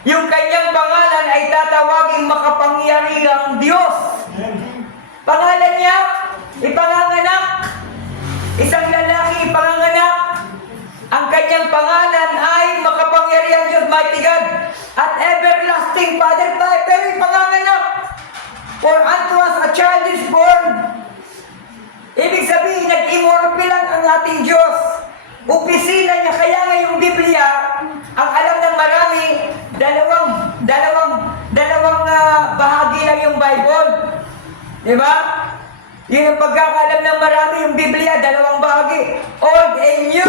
Yung kanyang pangalan ay tatawaging makapangyarihang Diyos. Pangalan niya, ipanganganak. Isang lalaki ipanganganak. Ang kanyang pangalan ay makapangyarihang Diyos, Mighty God, at everlasting Father. Pero ipanganganak. For unto us a child is born. Ibig sabihin, nag-immortal lang ang ating Diyos. Opisina niya, kaya nga yung Biblia, ang alam ng marami, dalawang bahagi lang yung Bible. Di ba? Yun ang pagkakaalam ng marami, yung Biblia, dalawang bahagi. Old and New.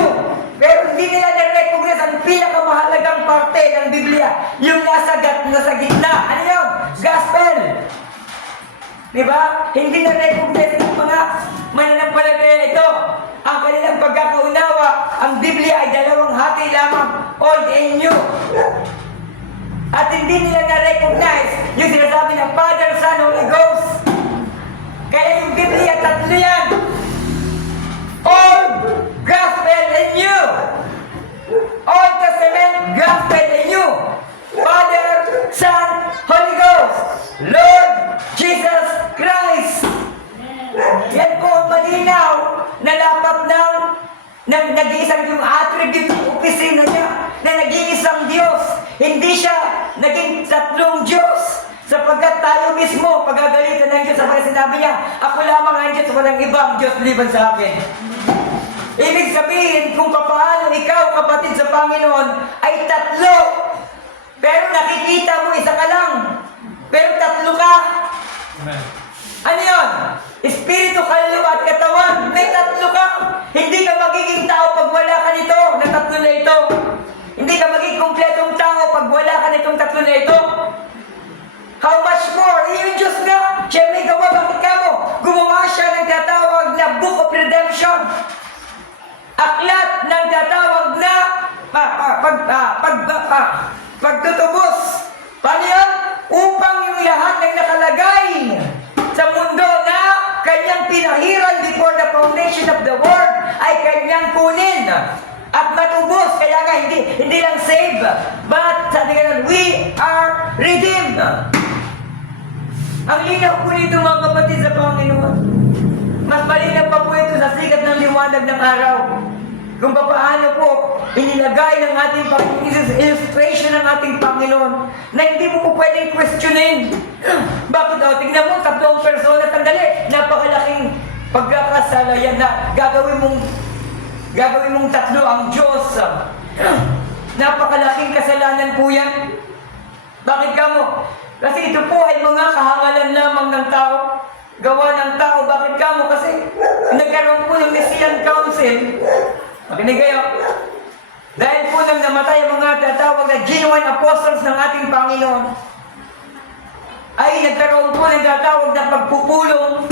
Pero hindi nila na-recognize ang pinakamahalagang parte ng Biblia. Yung nasa gitna. Ano yun? Gospel. Di ba? Hindi na-recognize ng mga mananampalataya ito. Ang kanilang pagkakaunawa, ang Biblia ay dalawang hati lamang, Old and New. At hindi nila na-recognize yung sinasabi ng Father, Son, Holy Ghost. Kaya yung Biblia, tatlo yan. Old, Gospel, and New. Old Testament, Gospel, and New. Father, Son, Holy Ghost. Lord Jesus Christ. Yan po ang malinaw na dapat ng nag-iisang yung attribute ng opisina niya na nag-iisang Diyos. Hindi siya naging tatlong Diyos sapagkat tayo mismo pagagalitan ng Diyos sapagkat sinabi niya, ako lamang ang Diyos, walang ibang Diyos liban sa akin. Ibig sabihin kung paano ikaw kapatid sa Panginoon ay tatlo, pero nakikita mo isa ka lang, pero tatlo ka. Amen. Ano yun? Espiritu, kaluluwa at katawan. May tatlo ka. Hindi ka magiging tao pag wala ka nito na tatlo na ito. Hindi ka magiging kumpletong tao pag wala ka nitong tatlo na ito. How much more? Yung Diyos nga. Siya may gawa. Bakit ka mo? Gumawa siya ng tatawag na Book of Redemption. Aklat ng tatawag na pagtutubos. Paano yan? Upang yung lahat ng nakalagay sa mundo na kanyang pinahiran before the foundation of the world ay kanyang kunin at matubos. Kaya nga hindi lang save, but sabi nga we are redeemed. Ang linaw po nito mga kapatid sa Panginoon. Mas malinaw pa po ito sa sikat ng liwanag ng araw. Kung paano po inilagay ng ating illustration ng ating Panginoon na hindi mo po pwedeng questionin. Bakit daw? Tingnan mo, tatlong persona, sandali, napakalaking pagkakasalayan na gagawin mong tatlo ang Diyos. Napakalaking kasalanan po yan. Bakit ka mo? Kasi ito po ay mga kahangalan lamang ng tao. Gawa ng tao. Bakit ka mo? Kasi nagkaroon po ng Nicene Council. Makinig kayo. Dahil po nang namatay ang mga tatawag na genuine apostles ng ating Panginoon, ay nagkaroon po ng tatawag na pagpupulong.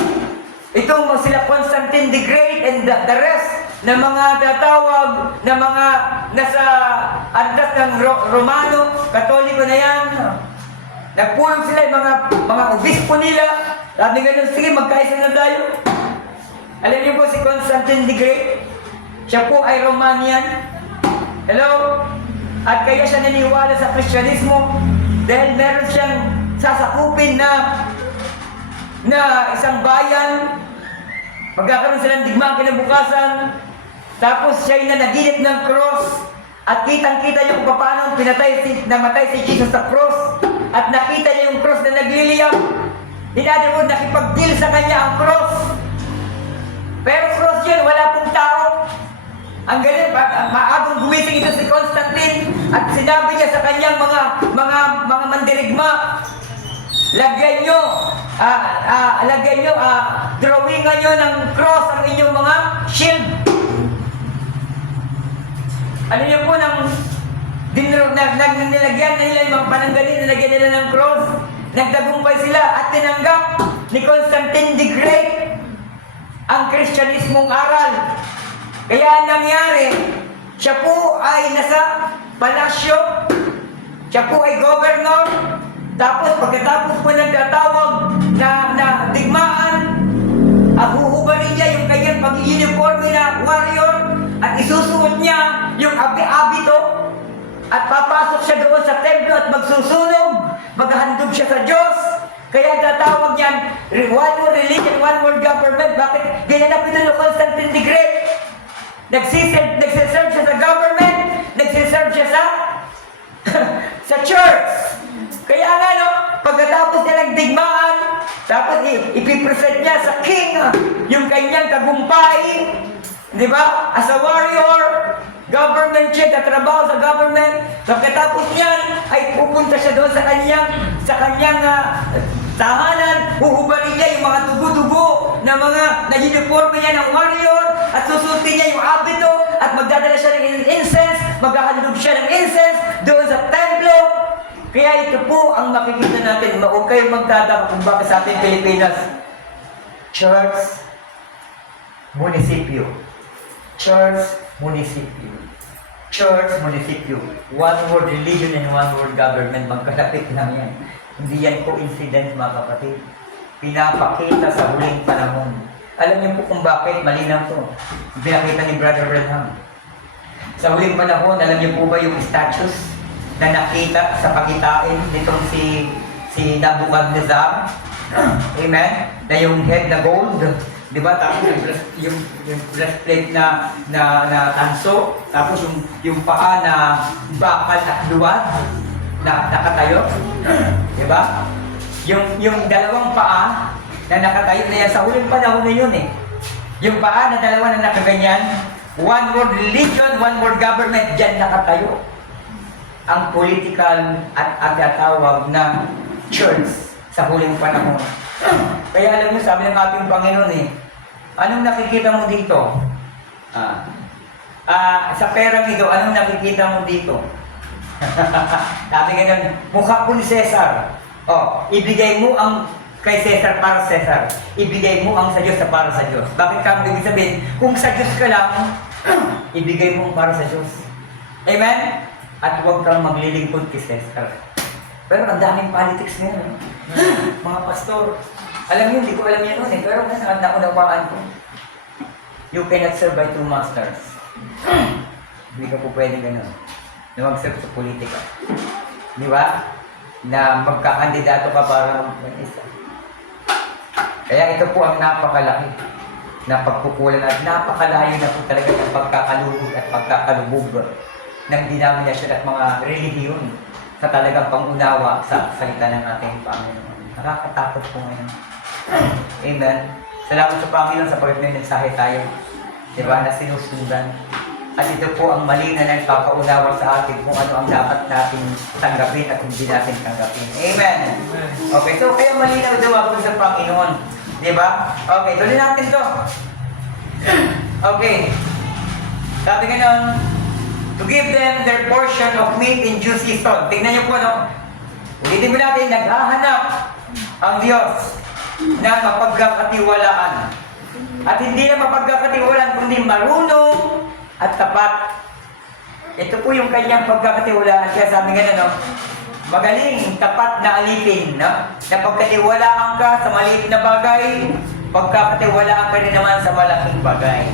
Itong sila Constantine the Great and the rest na mga tatawag na mga nasa antas ng Romano, Katoliko na yan. Nagpulong sila yung mga obispo nila. Sabi ganun, sige magkaisa na tayo. Alam niyo po si Constantine the Great? Siya po ay Romanian. Hello? At kaya siya naniwala sa Kristyanismo dahil meron siyang sasakupin na isang bayan, magkakaroon sila ng digmaan kinabukasan, tapos siya'y nanaginip ng cross, at kitang-kita niyo kung paano namatay si Jesus sa cross, at nakita niyo yung cross na nagliliyab. In other words, nakipag-deal sa kanya ang cross. Pero cross yun, wala pong tao. Ang ganun, maagong gumising ito si Constantine at sinabi niya sa kanyang mga mandirigma, lagyan nyo, drawingan nyo ng cross ang inyong mga shield. Ano niyo po nilagyan na nila yung mga pananggalin, nilagyan nila ng cross. Nagtagumpay sila at tinanggap ni Constantine the Great ang Kristyanismong aral. Kaya nangyari, siya po ay nasa palasyo, siya po ay governor, tapos pagkatapos po nagtatawag na digmaan, huhubarin niya yung kanyang pag-uniforme na warrior at isusuot niya yung abito at papasok siya doon sa templo at magsusunog, maghahandog siya sa Diyos. Kaya tatawag niyan, one world religion, one world government. Bakit? Ginanap ito ni Constantine the Great. Nagsiserve siya sa government, nagsiserve siya sa church. Kaya nga, no, pagkatapos niya nagdigmaan, tapos ipipresent niya sa king yung kanyang tagumpay, di ba? As a warrior, government check, tatrabaho sa government. Pagkatapos niyan, ay pupunta siya doon sa kanyang tahanan, huhubarin niya yung mga dugo-dugo na mga na-uniforme niya ng warrior at susutin niya yung abito at magdadala siya ng incense, maghahandog siya ng incense doon sa templo. Kaya ito po ang makikita natin. Huwag kayong magtataka kung bakit sa ating Pilipinas. Church, munisipyo. Church, munisipyo. Church, munisipyo. One world religion and one world government. Magkalapit lang yan. Hindi yan coincidence, mga kapatid. Pinapakita sa huling panahon. Alam niyo po kung bakit? Malinaw to. Pinakita ni Brother Branham. Sa huling panahon, alam niyo po ba yung statues na nakita sa pagitain nitong si Nabucodonosor? Amen? Na yung head na gold, di ba? Tapos yung breastplate na tanso, tapos yung paa na bakal at luwad na nakatayo, di ba? Yung dalawang paa na nakatayo na yan sa huling panahon na yun eh. Yung paa na dalawa na nakaganyan, one world religion, one world government, dyan nakatayo ang political at tawag na church sa huling panahon. Kaya alam mo, sabi ng ating Panginoon eh, anong nakikita mo dito? Sa perang ito, anong nakikita mo dito? Sabi ganun, mukha ko ni Cesar. Ibigay mo ang kay Cesar para Cesar. Ibigay mo ang sa Diyos para sa Diyos. Bakit ka ibig sabihin? Kung sa Diyos ka lang, ibigay mo para sa Diyos. Amen? At huwag kang maglilingkod kay Cesar. Pero ang daming politics ngayon. Mga pastor, alam niyo, hindi ko alam yan noon eh. Pero naunawaan ko. You cannot serve by two masters. Hindi ka po pwede ganun. Na mag-serve sa politika. Di ba? Na magkakandidato ka para mag-isa. Kaya ito po ang napakalaki na pagkukulan at napakalayo na po talaga ng pagkakalugod at pagkakalubog ng denominasyon at mga relihiyon sa talagang pangunawa sa salita ng ating Panginoon. Nakakatakot po ngayon. Amen. Salamat sa Panginoon sa pagkat may mensahe tayo. Diba? Na sinusundan. At ito po ang mali na nagpapaunawa sa atin kung ano ang dapat natin tanggapin at hindi natin tanggapin. Amen. Okay, so kaya malinaw daw ako sa Panginoon. Diba? Okay, tuloy natin to. Okay. Sabi ngayon, to give them their portion of meat in due season. Tingnan niyo po, no? Ulitin mo natin, naghahanap ang Diyos na mapagkakatiwalaan. At hindi na mapagkakatiwalaan, kundi marunong at tapat. Ito po yung kanyang pagkakatiwalaan. Kaya sabi nga no, magaling, tapat na alipin, no? Na pagkatiwalaan ka sa maliit na bagay, pagkakatiwalaan ka rin naman sa malaking bagay.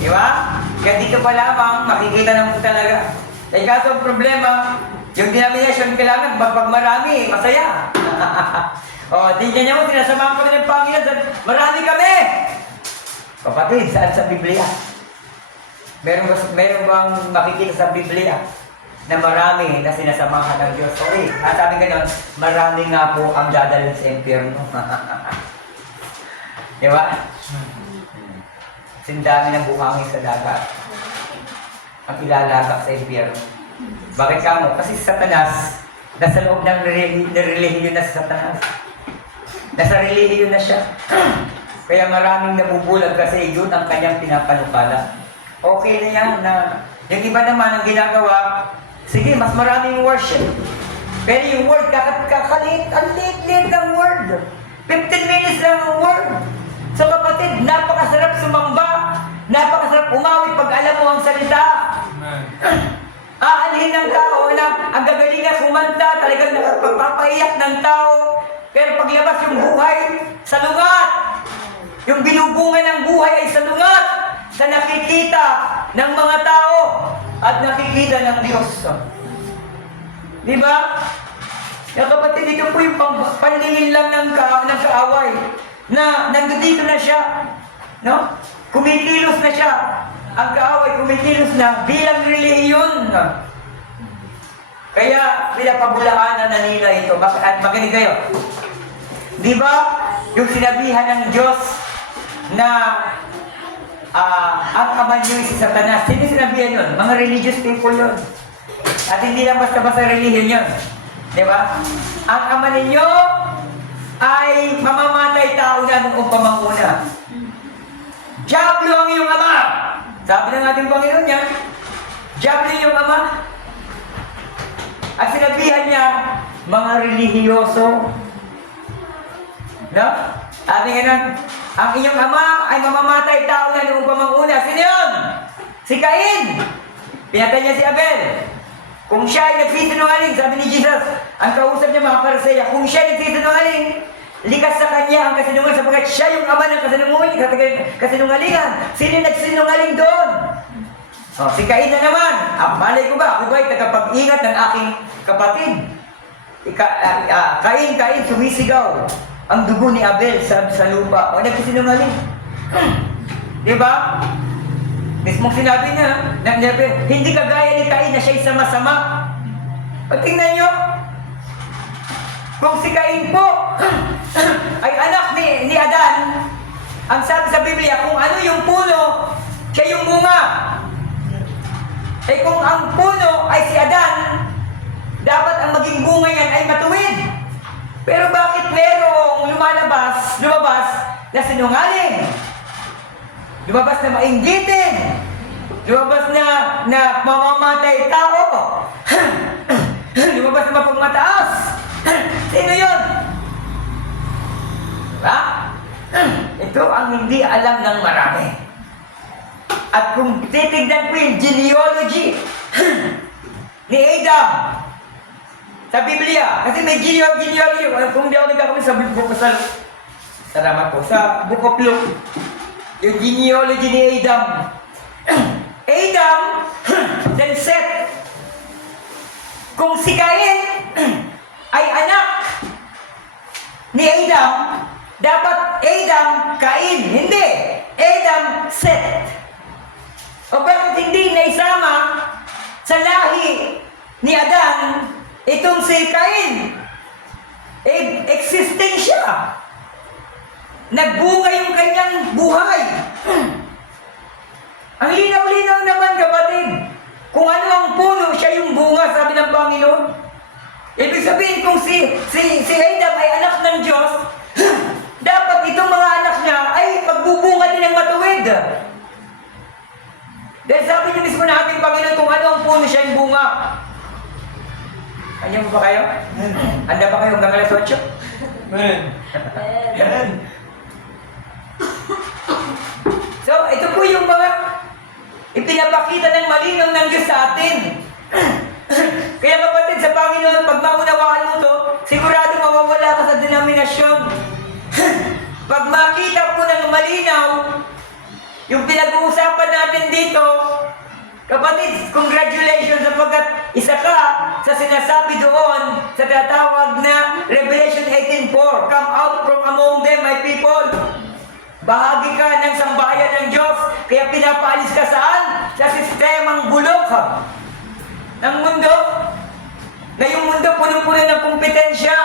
Di ba? Kaya dito pa lamang, makikita naman talaga. Ay kaso ang problema, yung denomination kailangan, pag marami, masaya. O, tingnan niyo, sinasamahan kami ng Panginoon. Marami kami! Kapatid, saan sa Biblia? Meron bang makikita sa Biblia na marami na sinasamahan ng Diyos? Sorry, sabi ganon, marami nga po ang dadalhin sa impyerno. Di ba? Sindami ng buhangin sa dagat ang ilalagak sa impyerno. Bakit ka mo? Kasi si Satanas, nasa loob ng relihiyon na si Satanas. Nasa relihiyon na siya. Kaya maraming nabubulag kasi yun ang kanyang pinapanukala. Okay na yan na yung iba naman ang ginagawa, sige, mas maraming worship. Pero yung word, kakalit, ang liit-liit ng word. 15 minutes lang ang word. So kapatid, napakasarap sumamba, napakasarap umawit pag alam mo ang salita. Aanhin ng tao na ang gagaling na kumanta, talagang nakapagpapaiyak ng tao. Pero paglabas yung buhay, salungat. Yung binubunga ng buhay ay salungat sa nakikita ng mga tao at nakikita ng Diyos. Di ba? Yung kapatid, ito po yung panlingin lang ng kaaway na nandito na siya. No? Kumikilos na siya. Ang kaaway kumikilos na bilang relihiyon. Kaya pinapabulaanan na nila ito. At makinig kayo. Di ba? Yung sinabihan ng Diyos na ang ama niyo si Satanas. Sino sinabihan yun? Mga religious people yun. At hindi lang basta-basta relihiyon yun. Di ba? Ang ama ninyo ay mamamatay tao na noong pamanguna. Diablo ang iyong ama! Sabi ng ating Panginoon yan, Diablo yung ama. At sinabihan niya, mga relihiyoso. No? Sabi nga nun, ang inyong ama ay mamamatay tao na noong pamanguna. Sino yun? Si Cain. Pinatay niya si Abel. Kung siya ay nagsisinungaling, sabi ni Jesus, ang kausap niya mga Pariseya, kung siya ay nagsisinungaling, likas sa kanya ang kasinungaling sapagkat siya yung ama ng kasinungalingan. Sino nagsinungaling doon? O, si Cain na naman. Malay ko ba? Ako ba'y tagapag-ingat ng aking kapatid? Cain, sumisigaw ang dugo ni Abel sa lupa. O, nagsinungaling. Diba? Mismong sinabi niya, hindi kagaya ni Cain na siya'y sama-sama. O, tingnan niyo. Kung si Cain po ay anak ni Adan, ang sabi sa Biblia, kung ano yung puno, siya yung bunga. Eh kung ang puno ay si Adan, dapat ang maging bunga yan ay matuwid. Pero bakit merong lumabas na sinungaling? Lumabas na mainggitin? Lumabas na mamamatay tao? Lumabas na mapagmataas? Sino yun? Diba? Ito ang hindi alam ng marami. At kung titignan ko yung genealogy ni Adam sa Biblia, kasi may genealogy, kung hindi ako nagkakamit sa book salamat po, sa Book of Luke, yung genealogy ni Adam. Adam, then Seth. Kung si Cain ay anak ni Adam, dapat Adam, Cain. Hindi. Adam, Seth. O bakit hindi naisama sa lahi ni Adan itong si Cain? Existing siya. Nagbunga yung kanyang buhay. Ang linaw-linaw naman, kapatid. Kung ano ang puno, siya yung bunga, sabi ng Panginoon. Ibig sabihin, kung si Adam ay anak ng Diyos, dapat itong mga anak niya ay magbubunga din ng matuwid. Dahil sabi niyo mismo na ating Panginoon, kung ano ang puno, siya yung bunga. Kanya mo ba kayo? Handa ba kayo hanggang alas 8? Amen. So, ito po yung mga ipinapakita ng malinaw ng Diyos sa atin. Kaya kapatid, sa Panginoon, pag maunawaan mo to, sigurado mawawala ka sa denominasyon. Pag makita po ng malinaw, yung pinag-uusapan natin dito, kapatid, congratulations sapagkat isa ka sa sinasabi doon sa tatawag na Revelation Therefore, come out from among them, my people. Bahagi ka ng sambahayan ng Diyos, kaya pinapaalis ka saan? Sa sistemang bulok ng mundo. Na yung mundo punong-puno ng kompetensya,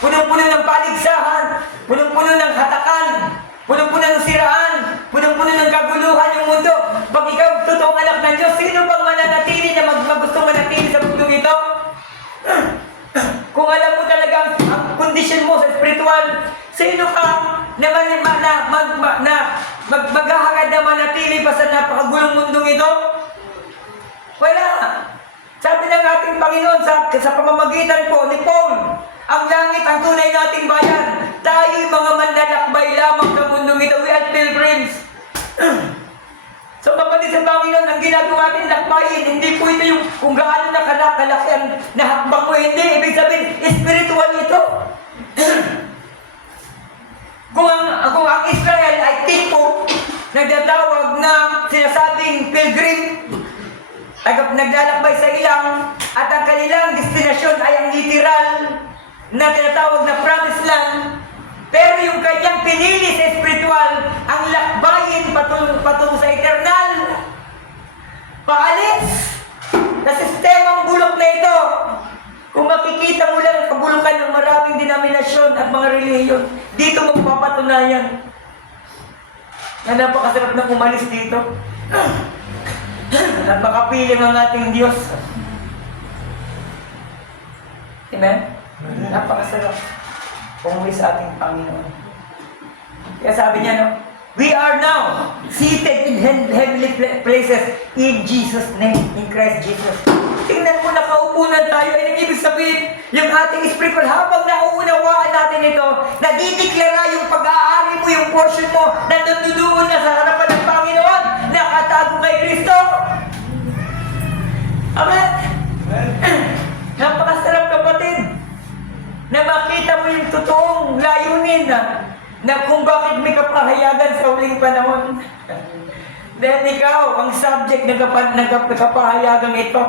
punong-puno ng paligsahan, punong-puno ng hatakan, punong-puno ng siraan, punong-puno ng kaguluhan yung mundo. Pag ikaw totoong anak ng Diyos, sino bang mananatili na gusto manatili sa mundo ito? Kung alam mo talaga ang kondisyon mo sa spiritual, sino ka na maghahangad na manatili pa sa napakagulong mundong ito? Wala. Sabi ng ating Panginoon sa pamamagitan po ni Paul, ang langit ang tunay nating bayan. Tayo'y mga manlalakbay lamang sa mundong ito. We are pilgrims. So kapatid sa Panginoon, ang ginagawa natin lakbayin, hindi po ito yung kung gaano kalaki ang nahakbang mo. Hindi. Ibig sabihin, spiritual ito. Kung ang Israel ay tipo, nagtatawag na sinasabing pilgrim, naglalakbay sa ilang, at ang kanilang destinasyon ay ang literal na tinatawag na promised land, pero yung kanyang pinili sa spiritual, ang lakbayin patungo sa eternal, paalis sa sistemang bulok na ito. Kung makikita mo lang ang kabulukan ng maraming denominasyon at mga relihiyon, dito mo papatunayan na napakasarap na umalis dito. Napakapiling ang ating Diyos. Amen? Napakasarap umuwi sa ating Panginoon. Kaya sabi niya, no, we are now seated in heavenly places in Jesus' name, in Christ Jesus. Tingnan mo, nakaupo na tayo. Ay ibig sabihin, yung ating spiritual, habang nauunawaan natin ito, nadideklara yung pag-aari mo, yung portion mo, na nandudoon na sa harapan ng Panginoon, nakatago kay Kristo. Amen? Napakasarap, kapatid, na makita mo yung totoong layunin na kung bakit may kapahayagan sa huling panahon. Dahil ikaw, ang subject ng kapahayagan ito,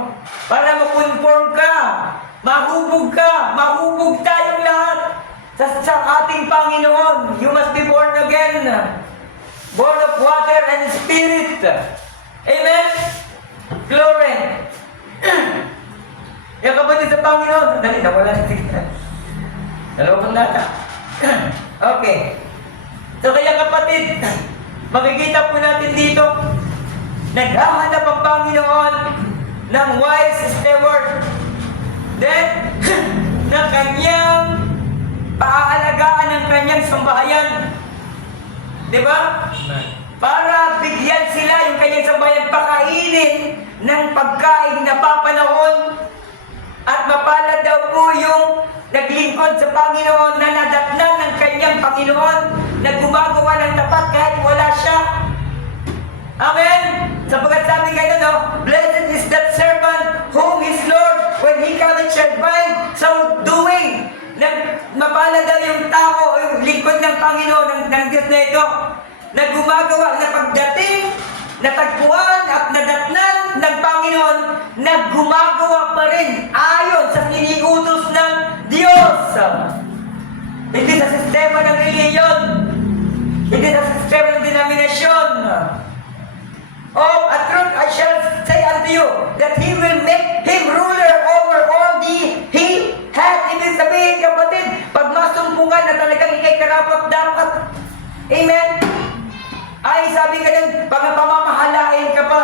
para makonform ka, mahubog tayong lahat sa ating Panginoon. You must be born again, born of water and spirit. Amen? Glory. Yung kapatid sa Panginoon, dali, nawala na tignan. Dalawang nata. Okay. So kaya kapatid, makikita po natin dito, naghahanap ang Panginoon ng wise steward. Then, na kanyang paaalagaan ng kanyang sambahayan. Diba? Para bigyan sila yung kanyang sambahayan, pakainin ng pagkain na papanahon. At mapalad daw po yung naglingkod sa Panginoon na nadatnan ng kanyang Panginoon na gumagawa ng tapat kahit wala siya. Amen? Sapagkat sabi kayo, no, blessed is that servant whom his Lord, when he cometh, shall find so doing. Mapalad daw yung tao, yung lingkod ng Panginoon, ng Diyos na ito, na gumagawa na pagdating, natagpuan at nadatnan ng Panginoon na gumagawa pa rin ayon sa iniutos ng Diyos. Hindi sa sistema ng reliyon, hindi sa sistema ng denominasyon. Of a truth I shall say unto you, that He will make him ruler over all he had. Ibig sabihin, kapatid, pag masumpungan na talagang ikay karapat-dapat. Amen? Ay, sabi ka din, pag pamamahalain ka pa,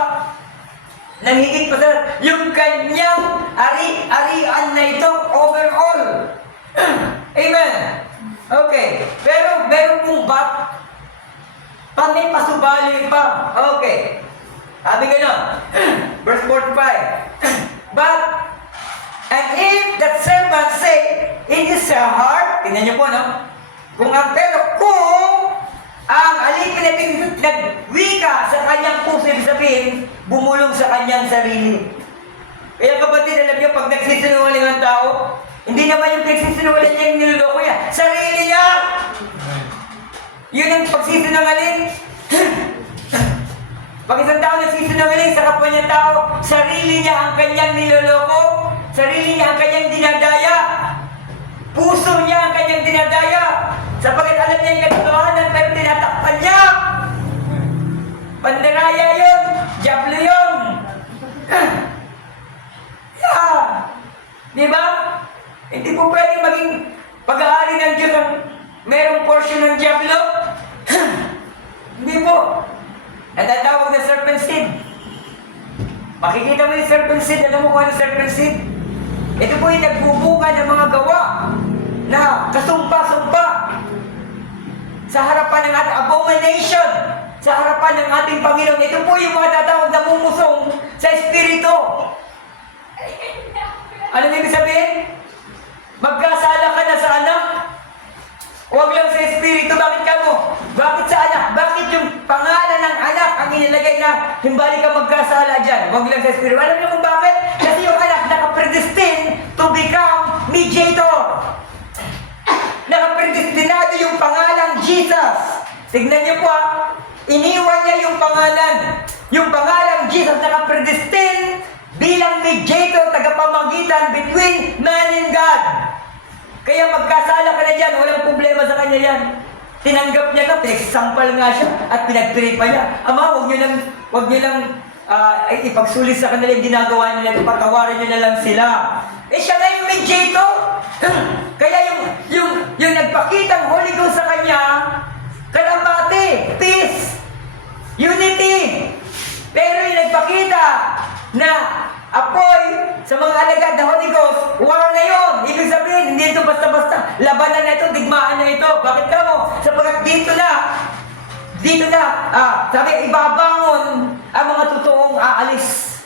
nang higit pa sa yung kanyang ari-arian na ito overall. Amen? Okay. Pero meron pong may pasubali pa. Okay. Sabi gano'n, verse 45. And if that servant say in his heart, tingnan niyo po, no? Kung ang alipin natin nagwika sa kanyang puso, ibig sabihin, bumulong sa kanyang sarili. Kaya kapatid, alam niyo, pag nagsisinungaling ang tao, hindi naman yung nagsisinungaling niya yung niloloko niya. Sarili niya! Yun ang pagsisinungaling. Pag isang tao nagsisinungaling sa kapwa niya tao, sarili niya ang kanyang niloloko, sarili niya ang kanyang dinadaya, puso niya ang kanyang dinadaya. Sapagkat alam niya yung katotohanan, pero tinatakpan niya. Pandaraya yun. Diablo yun. Yeah. Di ba? Hindi po pwedeng maging pag-aari ng Diyos ang merong portion ng Diablo. Hindi po. Natatawag na serpent seed. Makikita mo yung serpent seed. Alam mo kung ano serpent seed? Ito po yung nagbubuka ng mga gawa na kasumpa-sumpa sa harapan ng ating abomination, sa harapan ng ating Panginoon. Ito po yung mga tatawag na mumusong sa Espiritu. Ano ibig sabihin? Magkasala ka na sa anak. Huwag lang sa Espiritu. Bakit ka mo? Bakit sa anak? Bakit yung pangalan ng anak ang inilagay na himbali ka magkasala dyan? Huwag lang sa Espiritu. Alam niyo kung bakit? Kasi yung anak nakapredestined to become mediator. Nakapredestinado yung pangalang Jesus. Tignan niyo po iniwan niya yung pangalan. Yung pangalang Jesus nakapredestined bilang mediator, tagapamagitan between man and God. Kaya magkasala ka na dyan, walang problema sa kanya yan. Tinanggap niya ka, pinagsampal nga siya at pinagpray pa niya. Ama, huwag niyo lang ipagsulit sa kanila yung ginagawa nila, patawarin niyo na lang sila. Siya na yung mediator. Kaya yung nagpakitang Holy Ghost sa kanya, kalambati, peace, unity. Pero yung nagpakita na apoy sa mga alagad na Holy Ghost, war na yun. Ibig sabihin, hindi ito basta-basta. Labanan na ito, digmaan na ito. Bakit ka mo? Sapagkat dito na, sabi, ibabangon ang mga totoong aalis.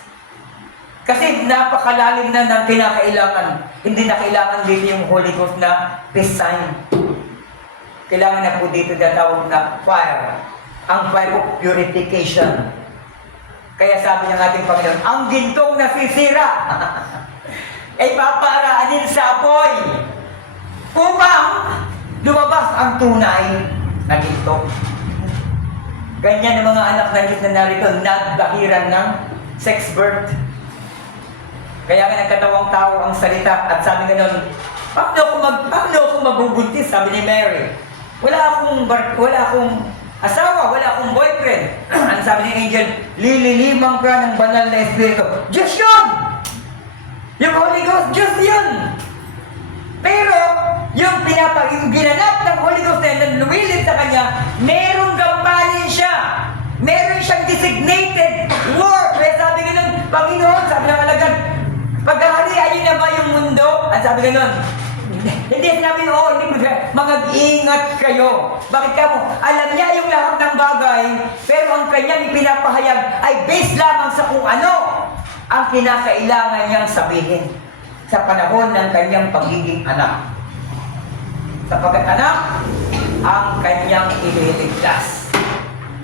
Kasi napakalalim na ng kinakailangan. Hindi na kailangan dito yung Holy Ghost na peace sign. Kailangan na po dito na tawag na fire. Ang fire of purification. Kaya sabi ng ating Panginoon, ang gintong nasisira ay paparaanin sa apoy upang lumabas ang tunay na ginto. Ganyan ang mga anak ng Diyos na narito, nagdahiran ng sex birth. Kaya nga nagkatawang tao ang salita at sabi gano'n, paano ako mabubuntis? Sabi ni Mary, wala akong asawa, wala akong boyfriend. Ang sabi ni Angel, lililimang ka ng banal na Espiritu. Diyos yun! Yung Holy Ghost, Diyos yun! Pero, yung ginanap ng Holy Ghost na lumilid sa kanya, merong gampanin siya. Meron siyang designated work. Kaya sabi ganun, Panginoon, sabi ng alagad, paghaharian niyo na ba yung mundo? Ang sabi ganun, hindi sinabi, hindi mag-ingat kayo. Bakit ka mo? Alam niya yung lahat ng bagay, pero ang kanyang ipinapahayag ay based lamang sa kung ano ang kinakailangan niyang sabihin sa panahon ng kanyang pagiging anak. Sapagkat anak ang kanyang ililigtas.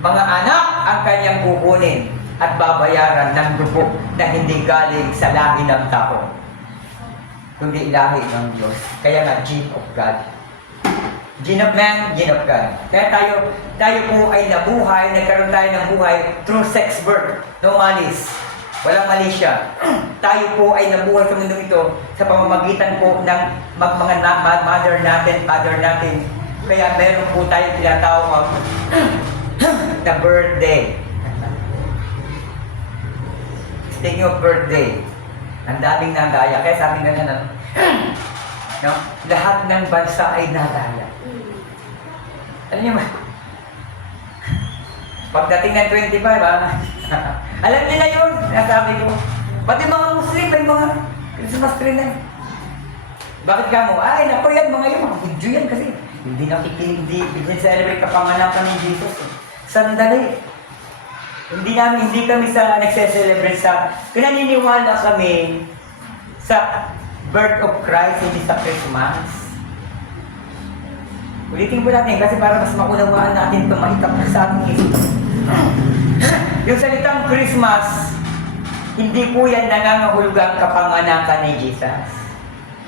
Mga anak ang kanyang kukunin at babayaran ng dugo na hindi galing sa lahi ng tao, kundi lahi ng Diyos. Kaya nga, gene of God. Gene of man, gene of God. Kaya tayo po ay nabuhay, nagkaroon tayo ng buhay through sex birth. No malice. Walang mali siya. Tayo po ay nabuhay sa mundo ito sa pamamagitan po ng mga mother natin, father natin. Kaya meron po tayo tinatawag na birthday. Speaking of birthday, ang daming nadaya. Kaya sabi nga na, no? Lahat ng bansa ay nadaya. Alam niyo ba? Pagdating ng 25, alam nila yun. Nasabi ko, pati mga Muslim, may mga Christmas tree na yun. Bakit ka mo? Ay, naku yan, mga yun, mga Hudyo yan kasi. Hindi celebrate kapanganakan ni Jesus. Sandali. Hindi kami nagse-celebrate sa, pinaniniwala kami sa birth of Christ, hindi sa Christmas. Ulitin po natin kasi para mas maunawaan natin ito, maitap sa ating isip. Yung salitang Christmas, hindi po yan nangangahulugang kapanganakan ni Jesus.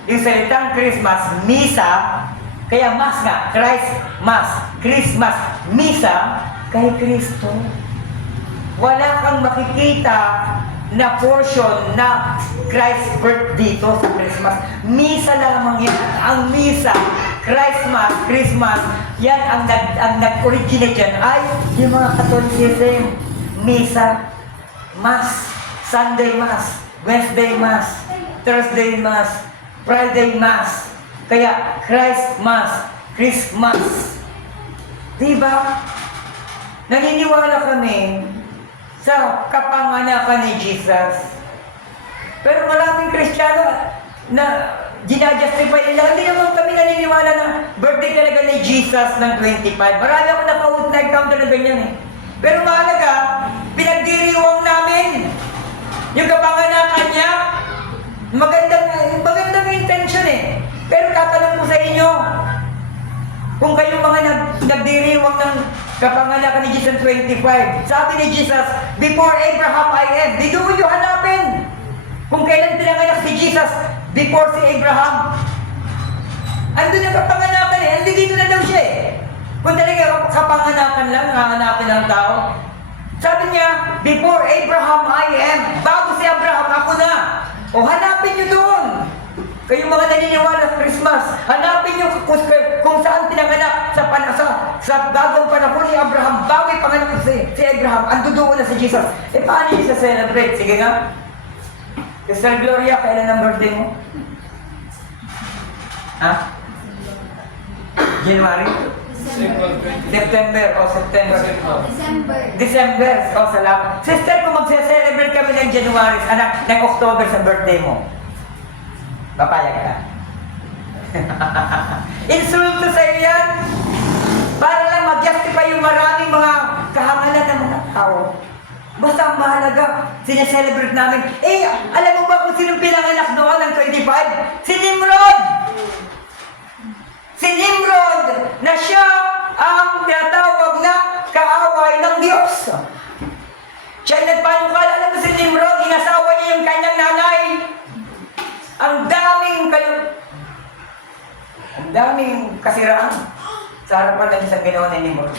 Yung salitang Christmas, misa, kaya mas nga, Christ, Mass, Christmas, misa, kay Kristo. Wala kang makikita na portion na Christ's birth dito sa Christmas. Misa lamang yan. Ang misa Christmas, yan ang nag-originate yan ay yung mga Catholicism, Misa, Mass, Sunday Mass, Wednesday Mass, Thursday Mass, Friday Mass. Kaya Christmas. Diba? Naniniwala kami sa kapanganakan ni Jesus. Pero maraming Kristiyano na ginajustify nila. Hindi naman kami naniniwala na birthday talaga ni Jesus ng 25. Marami ako na-encounter na ganyan eh. Pero mahalaga, pinagdiriwang namin yung kapanganakan niya. Magandang intention eh. Pero tatanong ko sa inyo, kung kayong mga nagdiriwang ng kapanganakan ni Jesus 25, sabi ni Jesus, before Abraham I am, di doon yung hanapin. Kung kailan pinanganak si Jesus, before si Abraham. Andun ang kapanganakan eh, hindi dito na daw siya eh. Kung talaga kapanganakan lang, hahanapin ng tao. Sabi niya, before Abraham I am, bago si Abraham, ako na. O hanapin niyo doon. Kayong mga naniniwala sa Christmas, hanapin niyo kung saan pinanganak sa bagong panahon ni Abraham, bago panganak si Abraham, ando doon na si Jesus. Eh paano niyo sa celebrate? Sige nga. Sister Gloria, kailan ang birthday mo? Ha? January? September. December. Oh, salamat. Sister, kung magse-celebrate kami ng January, ng October sa birthday mo, papayag ka? Insulto sa iyo yan. Para lang mag-justify yung maraming mga kahangalan ng mga tao. Basta ang mahalaga, sineselebrate namin. Eh, alam mo ba kung sinong pinanganak noon ng 25? Si Nimrod! Si Nimrod na siya ang tinatawag na kaaway ng Diyos. Siya ang nagpanukala. Alam mo si Nimrod, inasawa niya yung kanyang nanay. Ang daming kasiraan sa harapan ng isang ginawa ni Nimrod.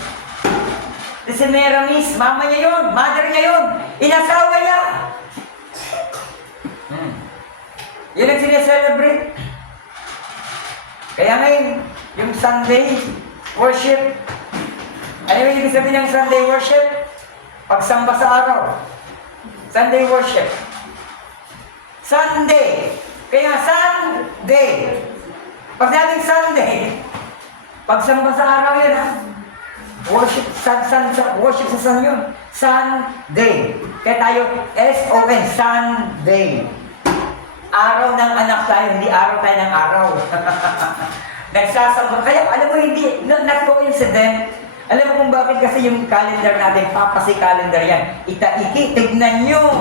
Si Semiramis, mama niya yun, mother niya yun, inasawa niya. Yun ang sineselebrate. Kaya ngayon, yung Sunday worship, ano yung ibig sabihin ng Sunday worship? Pagsamba sa araw. Sunday worship. Sunday. Kaya Sunday. Pag natin Sunday, pagsamba sa araw yan ha. Worship sa sun yun. Sunday. Kaya tayo, S-O-N, Sunday. Araw ng anak tayo, hindi araw tayo ng araw. Nagsasamba. Kaya alam mo, hindi, not coincident. Alam mo kung bakit kasi yung calendar natin, papasi calendar yan. Tignan nyo,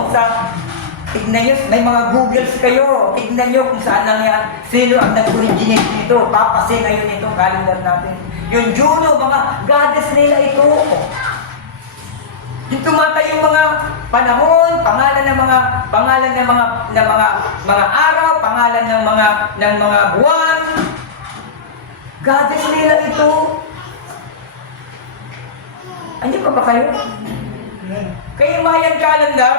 may mga Googles kayo. Tignan nyo kung saan lang yan. Sino ang nag-originate dito. Papasi ngayon itong calendar natin. Yung Juno, mga goddess nila ito. Yung tumatay yung mga panahon, pangalan ng mga araw, pangalan ng mga buwan. Goddess nila ito. Ano pa ba kayo? Kaya Mayan calendar,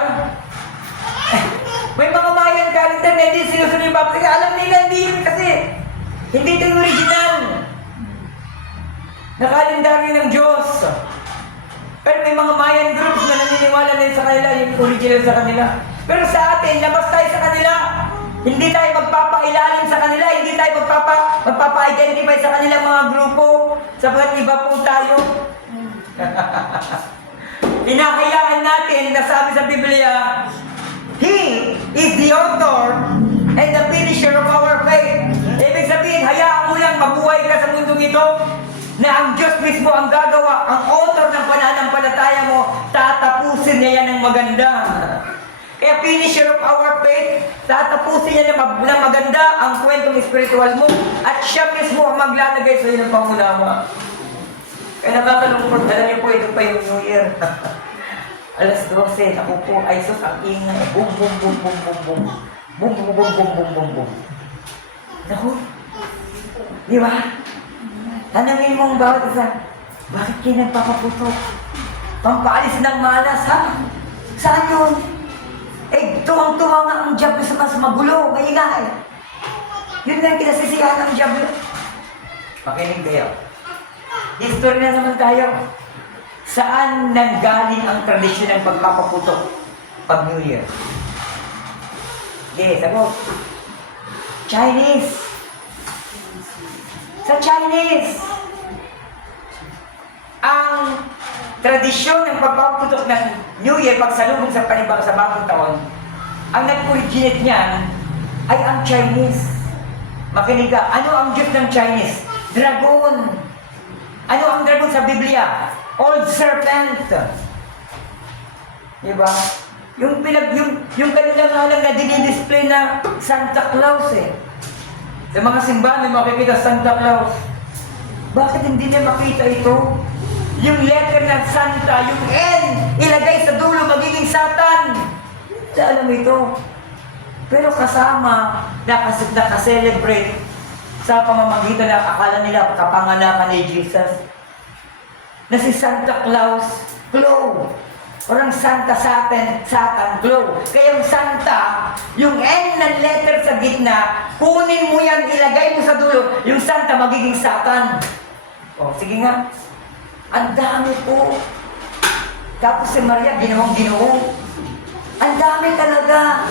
may mga Mayan calendar na hindi sinusunod yung papasok. Alam nila hindi yun kasi hindi ito yung original na kalendaryo ng Diyos. Pero may mga Mayan groups na naniniwala na yun sa kanila, yung original sa kanila. Pero sa atin, labas tayo sa kanila. Hindi tayo magpapailalim sa kanila, hindi tayo magpapa-identify sa kanilang mga grupo, sapagkat iba po tayo. Hinahayaan natin na sabi sa Biblia, He is the author and the finisher of our faith. Ibig sabihin, hayaan mo lang mabuhay ka sa mundong ito na ang Diyos mismo ang gagawa, ang author ng pananampalataya mo, tatapusin niya yan ng maganda. Kaya finisher of our faith, tatapusin niya ng maganda ang kwentong spiritual mo at siya mismo ang maglalagay sa iyo ng pangunawa. Kaya nakakalungkot, alam niyo po, ito pa yung New Year. Alas 12, ako po, ay sus, ang ingay. Boom, boom, boom, boom, boom, boom. Boom, boom, boom, boom, boom, boom, boom. Naku, di ba? Tanangin mo ang bawat isa, bakit kayo nagpapaputok? Pampaalis ng malas, ha? Saan yun? Eh, tuwang-tuwa nga ang job sa mas magulo, maingay. Yun nga yung kinasisiyahan ng job. Makinig kayo. History na naman tayo. Saan nanggaling ang tradisyon ng pagpapaputok pag New Year? Okay, sagot. Chinese. Sa Chinese. Ang tradisyon ng pagpapaputok ng New Year pagsalubong sa sa bagong taon, ang nag-originate niyan ay ang Chinese. Makinig ka, ano ang Diyos ng Chinese? Dragon. Ano ang dragon sa Biblia? Old serpent. Diba? Yung kanilang halang na dinidisplay na Santa Claus eh. Sa mga simbahan may makikita Santa Claus. Bakit hindi niya makita ito? Yung letter ng Santa, yung N, ilagay sa dulo, magiging Satan. Hindi alam ito. Pero kasama, nakaselebrate sa pamamagitan na akala nila kapanganakan ni Jesus. Na si Santa Claus, Claw. Orang Santa Satan, Claw. Kaya yung Santa, yung N na letter sa gitna, kunin mo yan, ilagay mo sa dulo, yung Santa magiging Satan. O, sige nga. Ang dami po. Tapos si Maria, ginawang Ginoo. Ang dami talaga.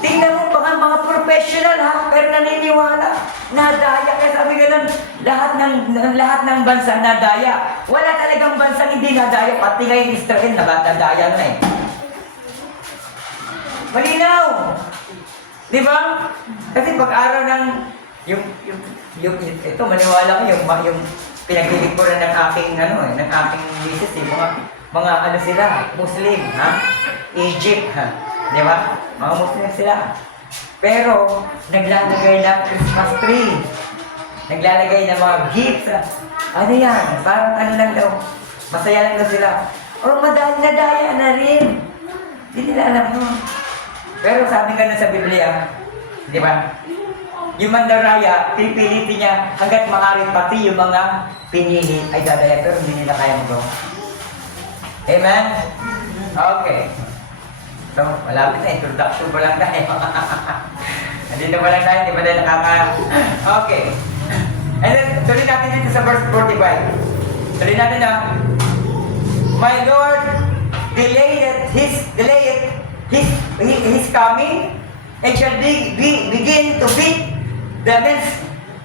Tingnan mo pa nga mga professional ha, pero naniniwala. Nadaya. Kaya sabi ganun, lahat ng bansa nadaya. Wala talagang bansang hindi nadaya. Pati ngayon Israel, nadaya na eh. Malinaw. Di ba? Kasi pag-araw ng, ito maniwala ko, yung pinaglilingkuran ng aking, ng aking misis, mga ano sila, Muslim, ha? Egypt, ha? Di ba? Mga Muslim sila. Pero, naglalagay ng Christmas tree. Naglalagay ng mga gifts. Ano yan? Parang ano lang daw. Masaya lang daw sila. O, nadaya na rin. Hindi nila alam mo. Pero sabi nga na sa Biblia, di ba? Yung mandaraya, pipilitin niya hanggat maaari pati yung mga pinili ay dadaya pero hindi nila kaya magawa. Amen? Okay. So, malapit na. Introduction pa lang tayo. Nandito pa lang tayo. Di ba dahil Okay. And then, tuloy natin dito sa verse 45. Tuloy natin na, My Lord delayed his coming and shall begin to beat the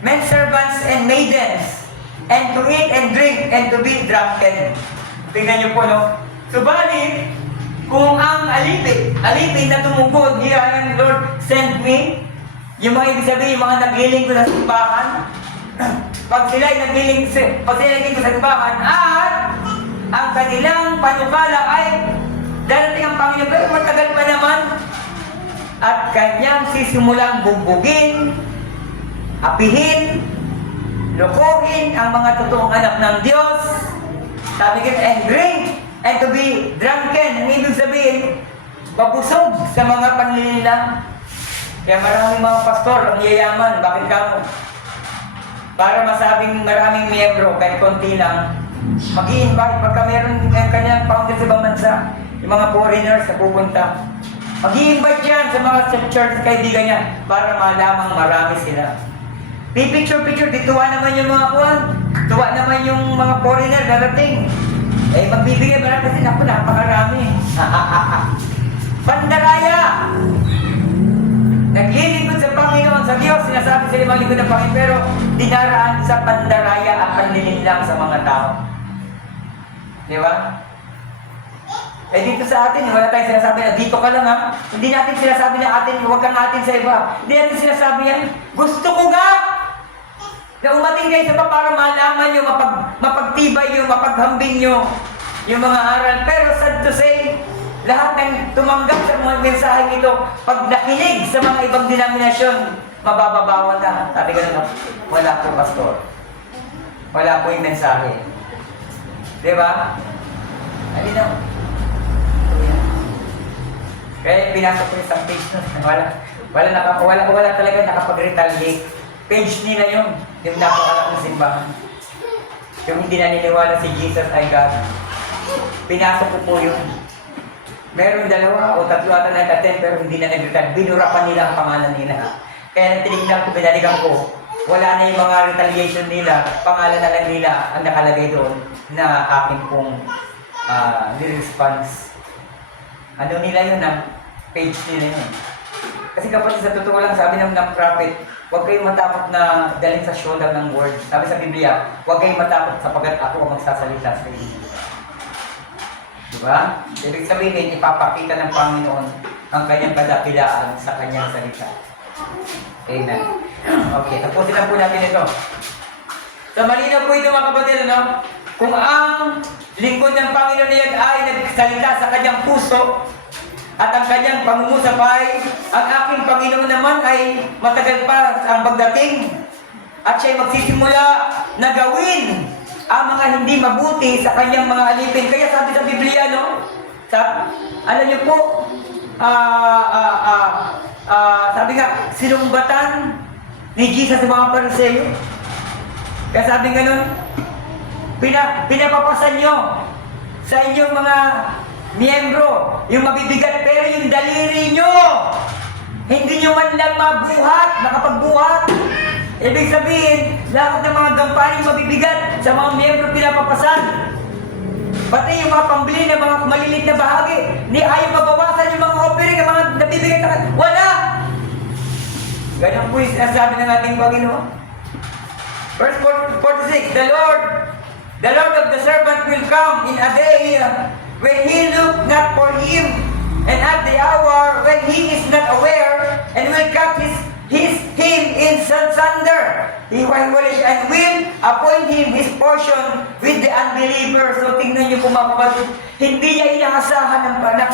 men servants and maidens, and to eat and drink, and to be drunken. Tingnan niyo po, no? Subalit, kung ang alipin na tumugod, here I am, Lord, send me, yung mga ibig sabihin, yung mga naghiling ko sa simbahan, pag sila ay naghiling ko sa simbahan, at ang kanilang panukala ay darating ang Panginoon, pero matagal pa naman, at kanyang sisimulang bumbugin, apihin, lokohin ang mga totoong anak ng Diyos. Sabi ko, and drink, and to be drunken. Ang ibig sabihin, babusog sa mga panlililang. Kaya maraming mga pastor ang yayaman. Bakit ka mo? Para masabing maraming miyembro, kahit konti lang, mag-i-invite. Pagka meron kanyang founder sa ibang bansa, yung mga foreigners na pupunta, mag-i-invite yan sa mga church kaibigan niya para malamang marami sila. Picture-picture, tuwa naman yung mga kuwan. Tuwa naman yung mga foreigner darating. Eh, magbibigay marami kasi napakarami. Pandaraya! Naglilingkod sa Panginoon, sa Diyos, sinasabi sa limang lingkod ng Panginoon, pero dinaraan sa pandaraya at panlilinlang sa mga tao. Di ba? Eh dito sa atin, wala tayong sinasabi na dito ka lang ha. Hindi natin sinasabi na atin, huwag kang atin sa iba. Hindi natin sinasabi yan, gusto ko nga! Na umating kayo sa para malaman nyo, mapagtibay nyo, mapaghambing nyo yung mga aral. Pero sad to say, lahat ng tumanggap sa mga mensaheng ito, pag nakinig sa mga ibang denominasyon, mabababawan na. Sabi ko na, wala po pastor. Wala po yung mensahe. Diba? Alinaw. Kaya pinasok ko yung isang page nun. Wala talaga nakapag-retaliate. Page nila yun. Yung napakalak ng simbahan. Yung hindi naniniwala si Jesus ay God. Pinasok ko po yun. Meron 2 o 3 ata nag-attend pero hindi na nag-retaliate. Binurapan nila ang pangalan nila. Kaya nang tinignan ko, binalikan ko. wala na yung mga retaliation nila, pangalan na lang nila ang nakalagay doon na akin pong response. Ano nila yun, page nila yun. Kasi kapatid, sa totoo lang, sabi ng prophet, huwag kayong matakot na dalhin sa showdown ng word. Sabi sa Biblia, huwag kayong matakot sapagkat ako ang magsasalita sa inyo. Diba? Ibig sabihin, ipapakita ng Panginoon ang kanyang kadakilaan sa kanyang salita. Amen. Okay, tapusin na po natin ito. So, malinaw po ito mga kapatid, no? Kung ang lingkod ng Panginoon niyan ay nagsalita sa kanyang puso at ang kanyang pangungusap ang aking Panginoon naman ay matagal pa ang pagdating at siya'y magsisimula na gawin ang mga hindi mabuti sa kanyang mga alipin. Kaya sabi sa Biblia, no? Alam niyo po, sabi nga, sinumbatan ni Jesus sa mga Pariseo. Kaya sabi nga nun, pinapapasan nyo sa inyong mga miyembro yung mabibigat, pero yung daliri nyo hindi nyo man lang makapagbuhat. Ibig sabihin, lahat ng mga gampaning mabibigat sa mga miyembro pinapapasan. Pati yung mga pambili ng mga malilit na bahagi, ni ayaw mabawasan yung mga offering, yung mga nabibigat na wala. Ganun po yung sinasabi ng ating Panginoon. Verse 46, The Lord of the servant will come in a day when he look not for him, and at the hour when he is not aware, and will cut him in sunder. He will appoint him his portion with the unbelievers. So tingnan niyo po mga kapatid, hindi niya inaasahan na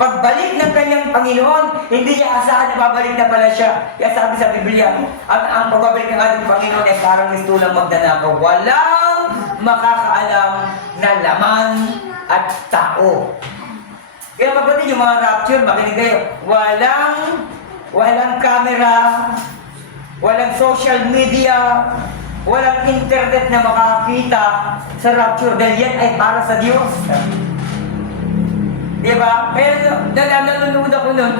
pagbalik ng kanyang Panginoon, hindi niya asahan na babalik na pala siya. Kaya sabi sa Biblia, ang pagbabalik ng ating Panginoon ay parang mistulang magdanakaw. Walang makakaalam na laman at tao. Kaya kapatid, yung mga rapture, makinig kayo, walang camera, walang social media, walang internet na makakita sa rapture dahil yan ay para sa Diyos. Diba? Kaya nanonood ako nun,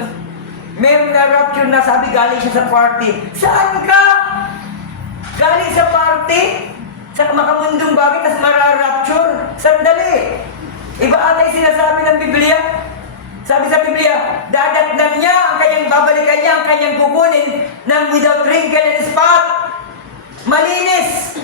meron na rapture na sabi galing siya sa party. Saan ka? Galing sa party? Sa makamundong bagay, tas mararapture? Sandali! Iba ata yung sinasabi ng Biblia. Sabi sa Biblia, dadatnan niya ang kanyang babalikan niya, ang kanyang kukunin ng without wrinkle and spot. Malinis.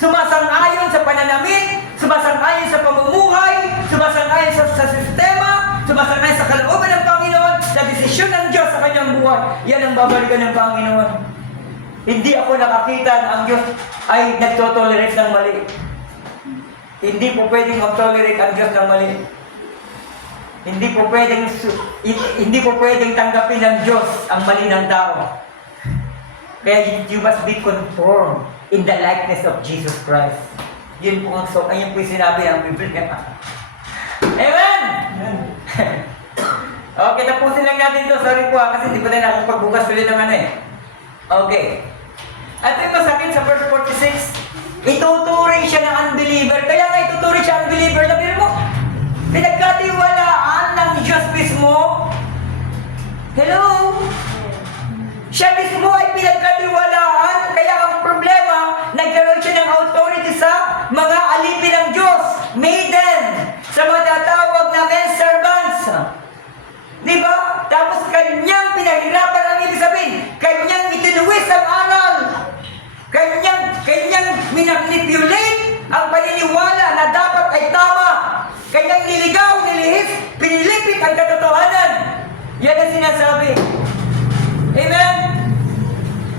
Sumasang-ayon sa pananamit, sumasang-ayon sa pamumuhay, sumasang-ayon sa sistema, sumasang-ayon sa kalooban ng Panginoon, sa desisyon ng Diyos sa kanyang buhay. Yan ang babalikan ng Panginoon. Hindi ako nakakita na ang Diyos ay nagtotolerate ng mali. Hindi po pwedeng mag-tolerate ang Diyos ng mali. Hindi po pwedeng tanggapin ng Diyos ang mali ng tao. Kaya you must be conformed in the likeness of Jesus Christ. Yun po yung sinabi ng Biblia. Amen! Okay, tapusin lang natin ito. Sorry po kasi hindi ko na nakapagbukas ulit ng ano eh. Okay. At ito sa akin sa verse 46, ituturing siya ng unbeliever. Kaya nga ituturing siya unbeliever. Sabihin mo, pinagkatiwalaan ng Diyos mismo. Hello? Siya mismo ay pinagkatiwalaan. Kaya ang problema, nagkaroon siya ng authority sa mga alipin ng Diyos. Maiden. Sa mga tatawag na men servants. Diba? Tapos kanyang pinahirapan ang ibig sabihin. Kanyang itinuwis ang aral. Kanyang minapnipulate ang paniniwala na dapat ay tama. Kanyang niligaw, nilihis, pinilipit ang katotohanan. Yan ang sinasabi. Amen?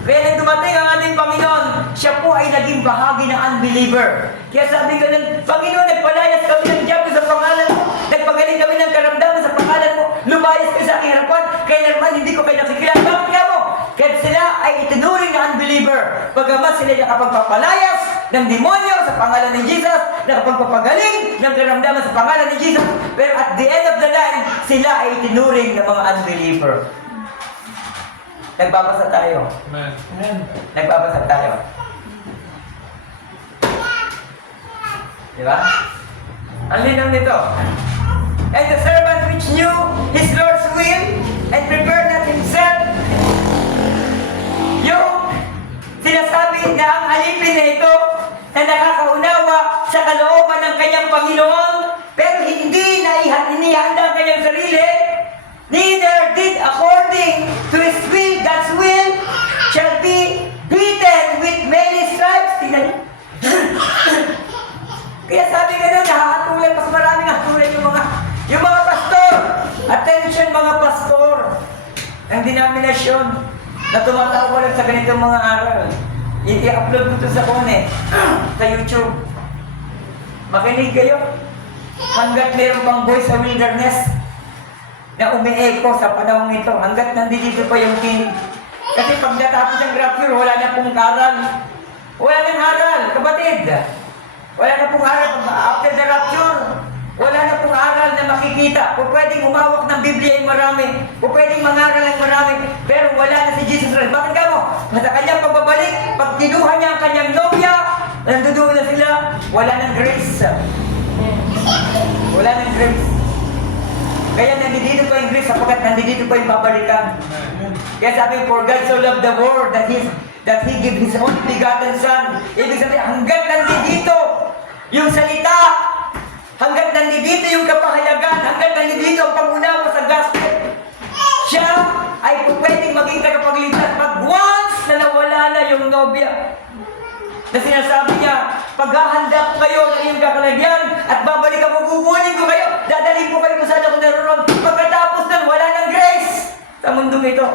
Kaya nang dumating ang ating Panginoon, siya po ay naging bahagi ng unbeliever. Kaya sabi ko ng Panginoon, nagpalayas kami ng diablo sa pangalan mo, nagpagaling kami ng karamdaman sa pangalan mo, lumayas kayo sa aking harapan, kaya naman hindi ko kayo nakikilala. Bakit nga mo? Kaya sila ay itinuring na unbeliever. Pagamat sila nakapagpapalayas ng demonyo sa pangalan ni Jesus, nakapagpapagaling ng karamdaman sa pangalan ni Jesus, pero at the end of the line, sila ay itinuring ng mga unbeliever. Nagbabasa tayo. Amen. Nagbabasa tayo. Diba? Ang linaw nito. And the servant which knew his Lord's will and prepared not himself. Yung sinasabi sinasabi na ang alipin na ito na nakakaunawa sa kalooban ng kanyang Panginoon, pero hindi na inihanda ang kanyang sarili, neither did according to His will, God's will, shall be beaten with many stripes. Tingnan niyo. Kaya sabi nga doon, nakahatulan, mas maraming hatulan yung mga pastor. Attention mga pastor ng denominasyon na tumatawag sa ganitong mga aral. I-upload ko ito sa sa YouTube. Makinig kayo. Hanggat meron pang voice sa wilderness na umi-echo sa panahon ito, hanggat nandito pa yung tinig. Kasi pag natapos ang rapture, wala na pong aral. Wala nang aral, kapatid. Wala na pong aral after the rapture. Wala na pong aral na makikita. Kung pwedeng umawak ng Biblia ay marami. Kung pwedeng mangaral ay marami. Pero wala na si Jesus Christ. Bakit ka mo? Sa kanyang pagbabalik, pag kinuha niya ang kanyang nobya, nandudoon na sila, wala ng grace. Wala ng grace. Kaya nandito pa yung grace sapagkat nandito pa yung babalikan. Kaya sabi, for God so loved the world that He gave His only begotten Son. Ibig sabihin, hanggat nandito yung salita, hanggat nandito yung kapahayagan, hanggat nandito ang pangunawa sa gospel, siya ay pwedeng maging tagapagligtas pag once na nawala na yung nobya. Na sinasabi niya, paghahanda ko kayo ng iyong kakalagyan at babalik ako, kukunin ko kayo, dadalhin ko kayo kung saan ako naroon. Pagkatapos nun, wala ng grace sa mundong ito.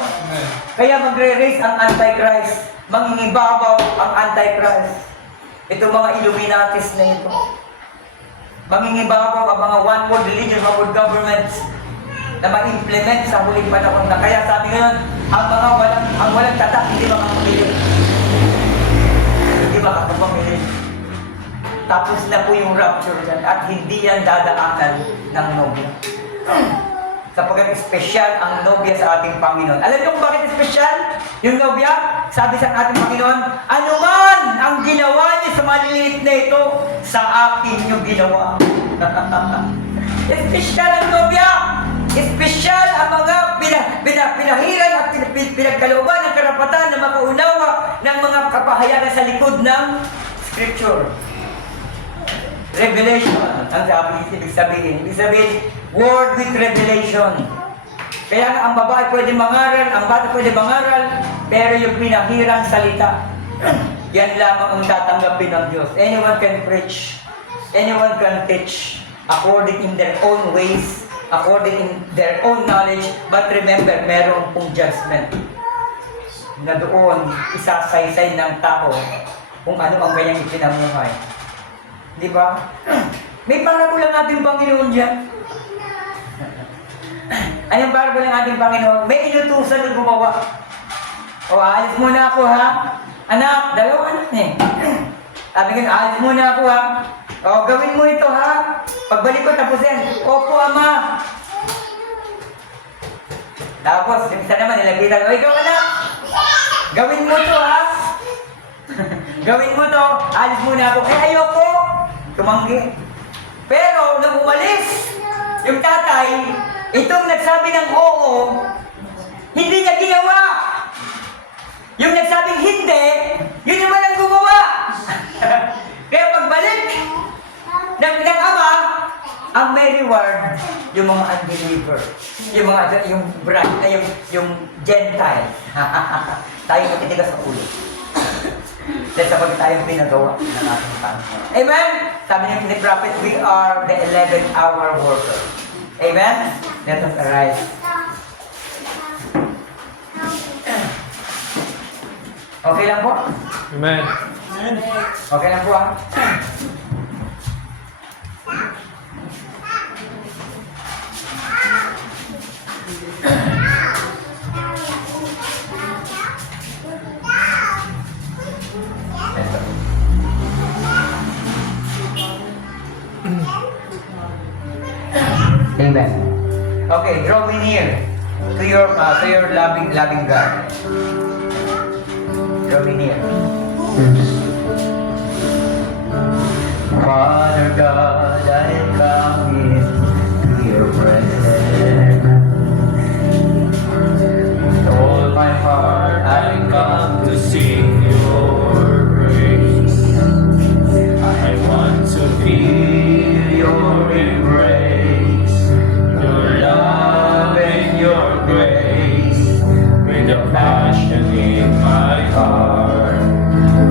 Kaya magre-raise ang Antichrist. Mangingibabaw ang Antichrist. Itong mga Illuminatis na ito. Mangingibabaw ang mga one world religion, one world governments na ma-implement sa huling panahon na. Kaya sabi ngayon, ang walang tatak, hindi makakapili. Hindi makakapamili. Tapos na po yung rapture yan at hindi yan dadaanan ng nobya. Sapagkat espesyal ang nobya sa ating Panginoon. Alam niyo kung bakit espesyal yung nobya? Sabi sa ating Panginoon, anuman ang ginawa niyo sa maliliit na ito, sa akin niyo ginawa. Espesyal ang nobya. Espesyal ang mga pinahiran at pinagkalooban ng karapatan na makaunawa ng mga kapahayagan sa likod ng Scripture. Revelation, ang ibig sabihin, word with revelation. Kaya nga ang babae pwede mangaral, ang bata pwede mangaral, pero yung pinahirang salita, yan lamang ang tatanggapin ng Diyos. Anyone can preach, anyone can teach, according in their own ways, according in their own knowledge, but remember, meron pong judgment na doon isasaysay ng tao kung ano ang kanyang ipinamuhay. Di ba? May parable ang ating Panginoon dyan. Anong parable ng ating Panginoon? May inutusan na gumawa. O, alis muna ako ha. Anak, dalawa anak eh. Sabi ko, alis muna ako ha. O, gawin mo ito ha. Pagbalik ko tapusin. Opo, Ama. Tapos, yung isa naman, nilapitan. O, ikaw anak. Gawin mo to ha. Gawin mo to. Alis muna ako. Ayoko. Tumanggi. Pero, nung umalis, yung tatay, itong nagsabi ng oo, hindi niya ginawa. Yung nagsabing hindi, yun naman ang gumawa. Kaya pagbalik ng ama, ang may reward, yung mga unbeliever, yung Gentile. Tayo matitigas sa ulo. Dahil sa pag tayong pinagawa ng ating Panginoon. Amen? Sabi ni Prophet, we are the 11th hour worker. Amen? Let us arise. Okay lang po? Amen. Okay lang po ah? Amen. Okay, draw me near to your loving God. Draw me near. Father God, I come into your presence. With all my heart, I come to sing your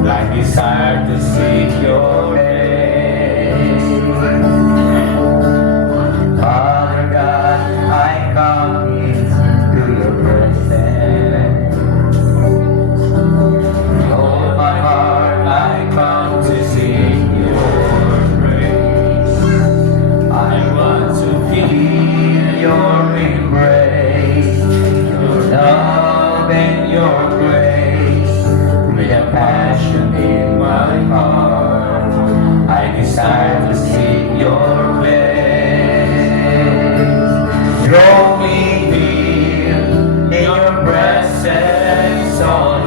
I desire to seek your face. Father God, I come into your presence. Lord, my heart, I come to seek your grace. I want to feel your embrace, your love and your grace, with a passion in my heart. I desire to seek your face. Draw me near in your presence, oh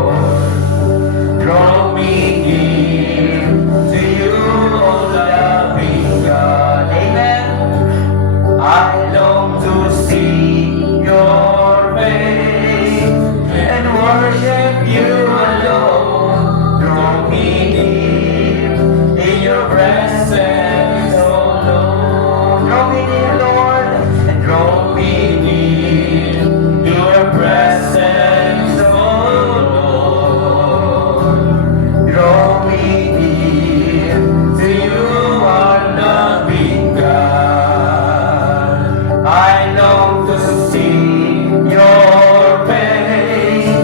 Lord. Draw me near to you, oh loving God. Amen. I long to see your face and worship you alone. Draw me near in your presence, oh Lord. Draw me near, Lord. And draw me near to your presence, oh Lord. Draw me near to you, our loving God. I long to see your face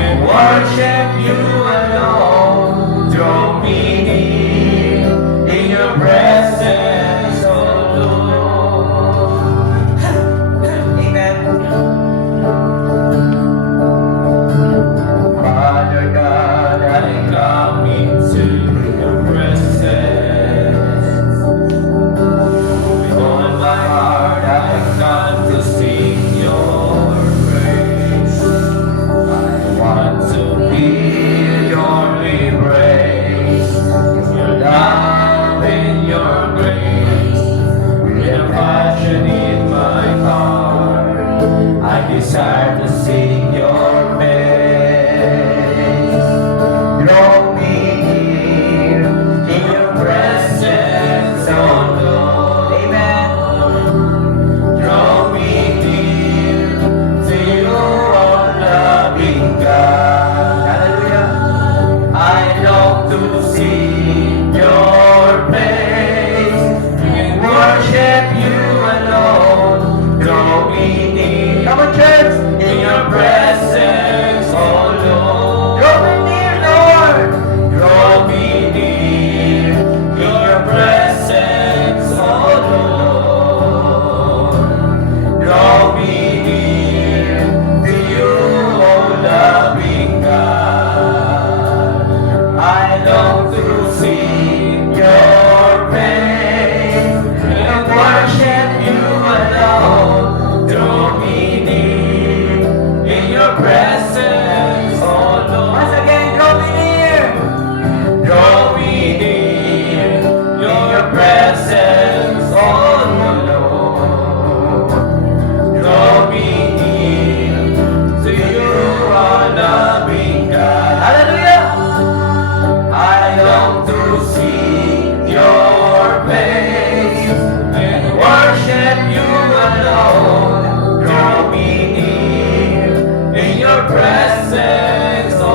and worship you alone. Draw me near in your presence, oh Lord. Amen. Father God, I come into your presence. With all my heart, I come to sing your praise. I want to feel your embrace, your love and your grace, with a passion in my heart. I desire to sing your praise. Draw me near in your presence, oh Lord. Amen. Draw me near to you, oh loving God. Hallelujah. I long to see your face and worship you alone. Draw me near Come on, church. in your presence, oh Lord. Draw me near, Lord. Draw me near your presence, oh Lord. Draw me near to you, oh loving God. I long to see your face and worship you alone. Draw me near in your presence, oh Lord. Once again, draw me near. Draw me near in your presence, oh Lord. Draw me near to you, our loving God. Hallelujah. I long to see your face and worship you alone. Draw me near in your presence, oh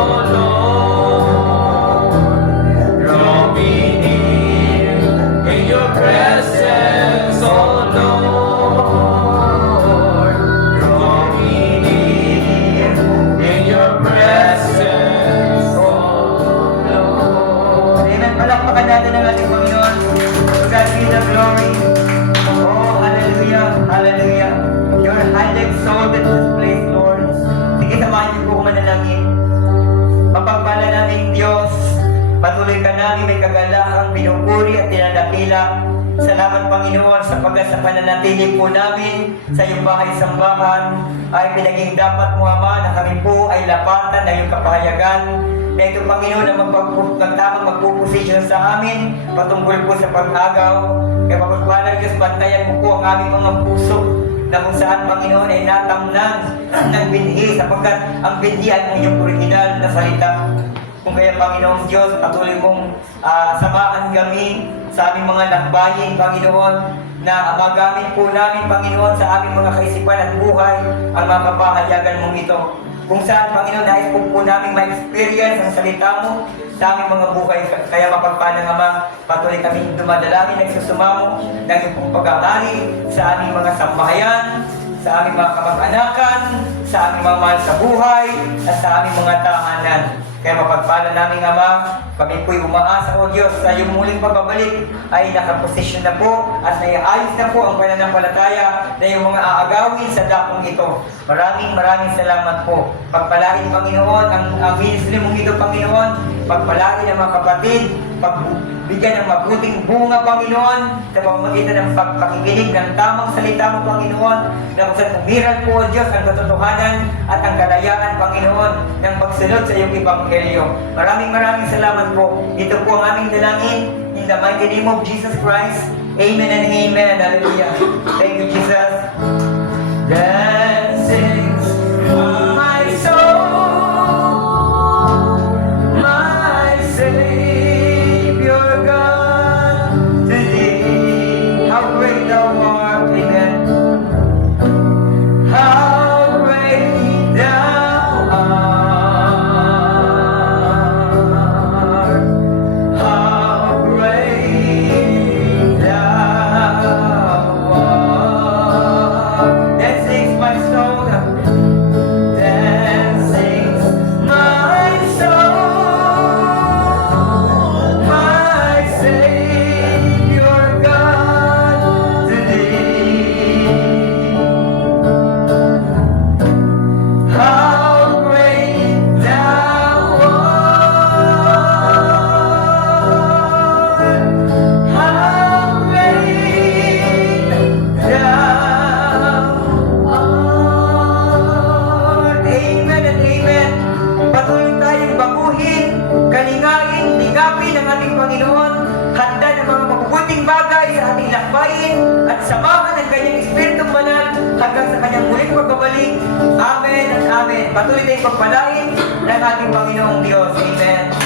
Lord. Draw me near in your presence, oh Lord. Draw me near in your presence, oh Lord. Amen. Palakpakan natin ang ating Panginoon. To God be the glory. Oh, hallelujah. Hallelujah. You're highly exalted in this place, Lord. Sige, samahan niyo po kung manalangin. Mapagpala namin Diyos. Patuloy ka namin may kagalakang pinupuri at tinadakila. Salamat Panginoon sapagkat sa pananatili po namin sa iyong bahay-sambahan ay pinaging dapat mo Ama na kami po ay lapatan na iyong kapahayagan na ito Panginoon na tamang magpuposisyon sa amin patungkol po sa pag-agaw. Kaya mapagpalang Diyos, bantayan mo po ang aming mga puso na kung saan Panginoon ay natamnan ng binhi sapagkat ang binhi ay ang iyong original na salita. Kung kaya Panginoong Diyos, patuloy mong samahan kami sa aming mga lakbayin, Panginoon, na magamit po namin, Panginoon, sa aming mga kaisipan at buhay ang mga kapahayagan mong ito. kung saan, Panginoon, nais po namin ma-experience ang salita mo sa aming mga buhay. Kaya mapagpalang Ama, patuloy kami dumadalangin, nagsusumamo ng iyong pong pag-aari sa aming mga sambahayan, sa aming mga kamag-anakan, sa aming mga mahal sa buhay, at sa aming mga tahanan. Kaya mapagpala namin Ama, kami po'y umaasa o Diyos sa iyong muling pagbabalik ay nakaposisyon na po at naiayos na po ang pananampalataya na iyong mga aagawin sa dakong ito. Maraming salamat po. Pagpalain Panginoon ang ministry mong ito Panginoon, pagpalain ang mga kapatid, pagbigyan ng mabuting bunga Panginoon sa pamamagitan ng pagpakikinig ng tamang salita mo Panginoon, na kung saan umiral po o Diyos ang katotohanan at ang kalayaan Panginoon ng pagsunod sa iyong Ebanghelyo. Maraming salamat po. Ito po ang aming dalangin in the mighty name of Jesus Christ. Amen and amen. Hallelujah. Thank you, Jesus. That sings my soul, my Savior God, to thee. How great thou art, amen. How great thou art. How great thou art. That sings my soul. That sings my soul, my Savior God, to thee. How great thou art. How great thou art. Amen and amen. Patuloy tayong baguhin, kalingain, ligapin ang ating Panginoon, handa ng mga mabubuting bagay sa ating lakbayin, at samahan ang kanyang Espiritong Banal hanggang sa kanyang muling pagbabalik. Amen at amen. Patuloy tayong pagpalain ng ating Panginoong Diyos. Amen.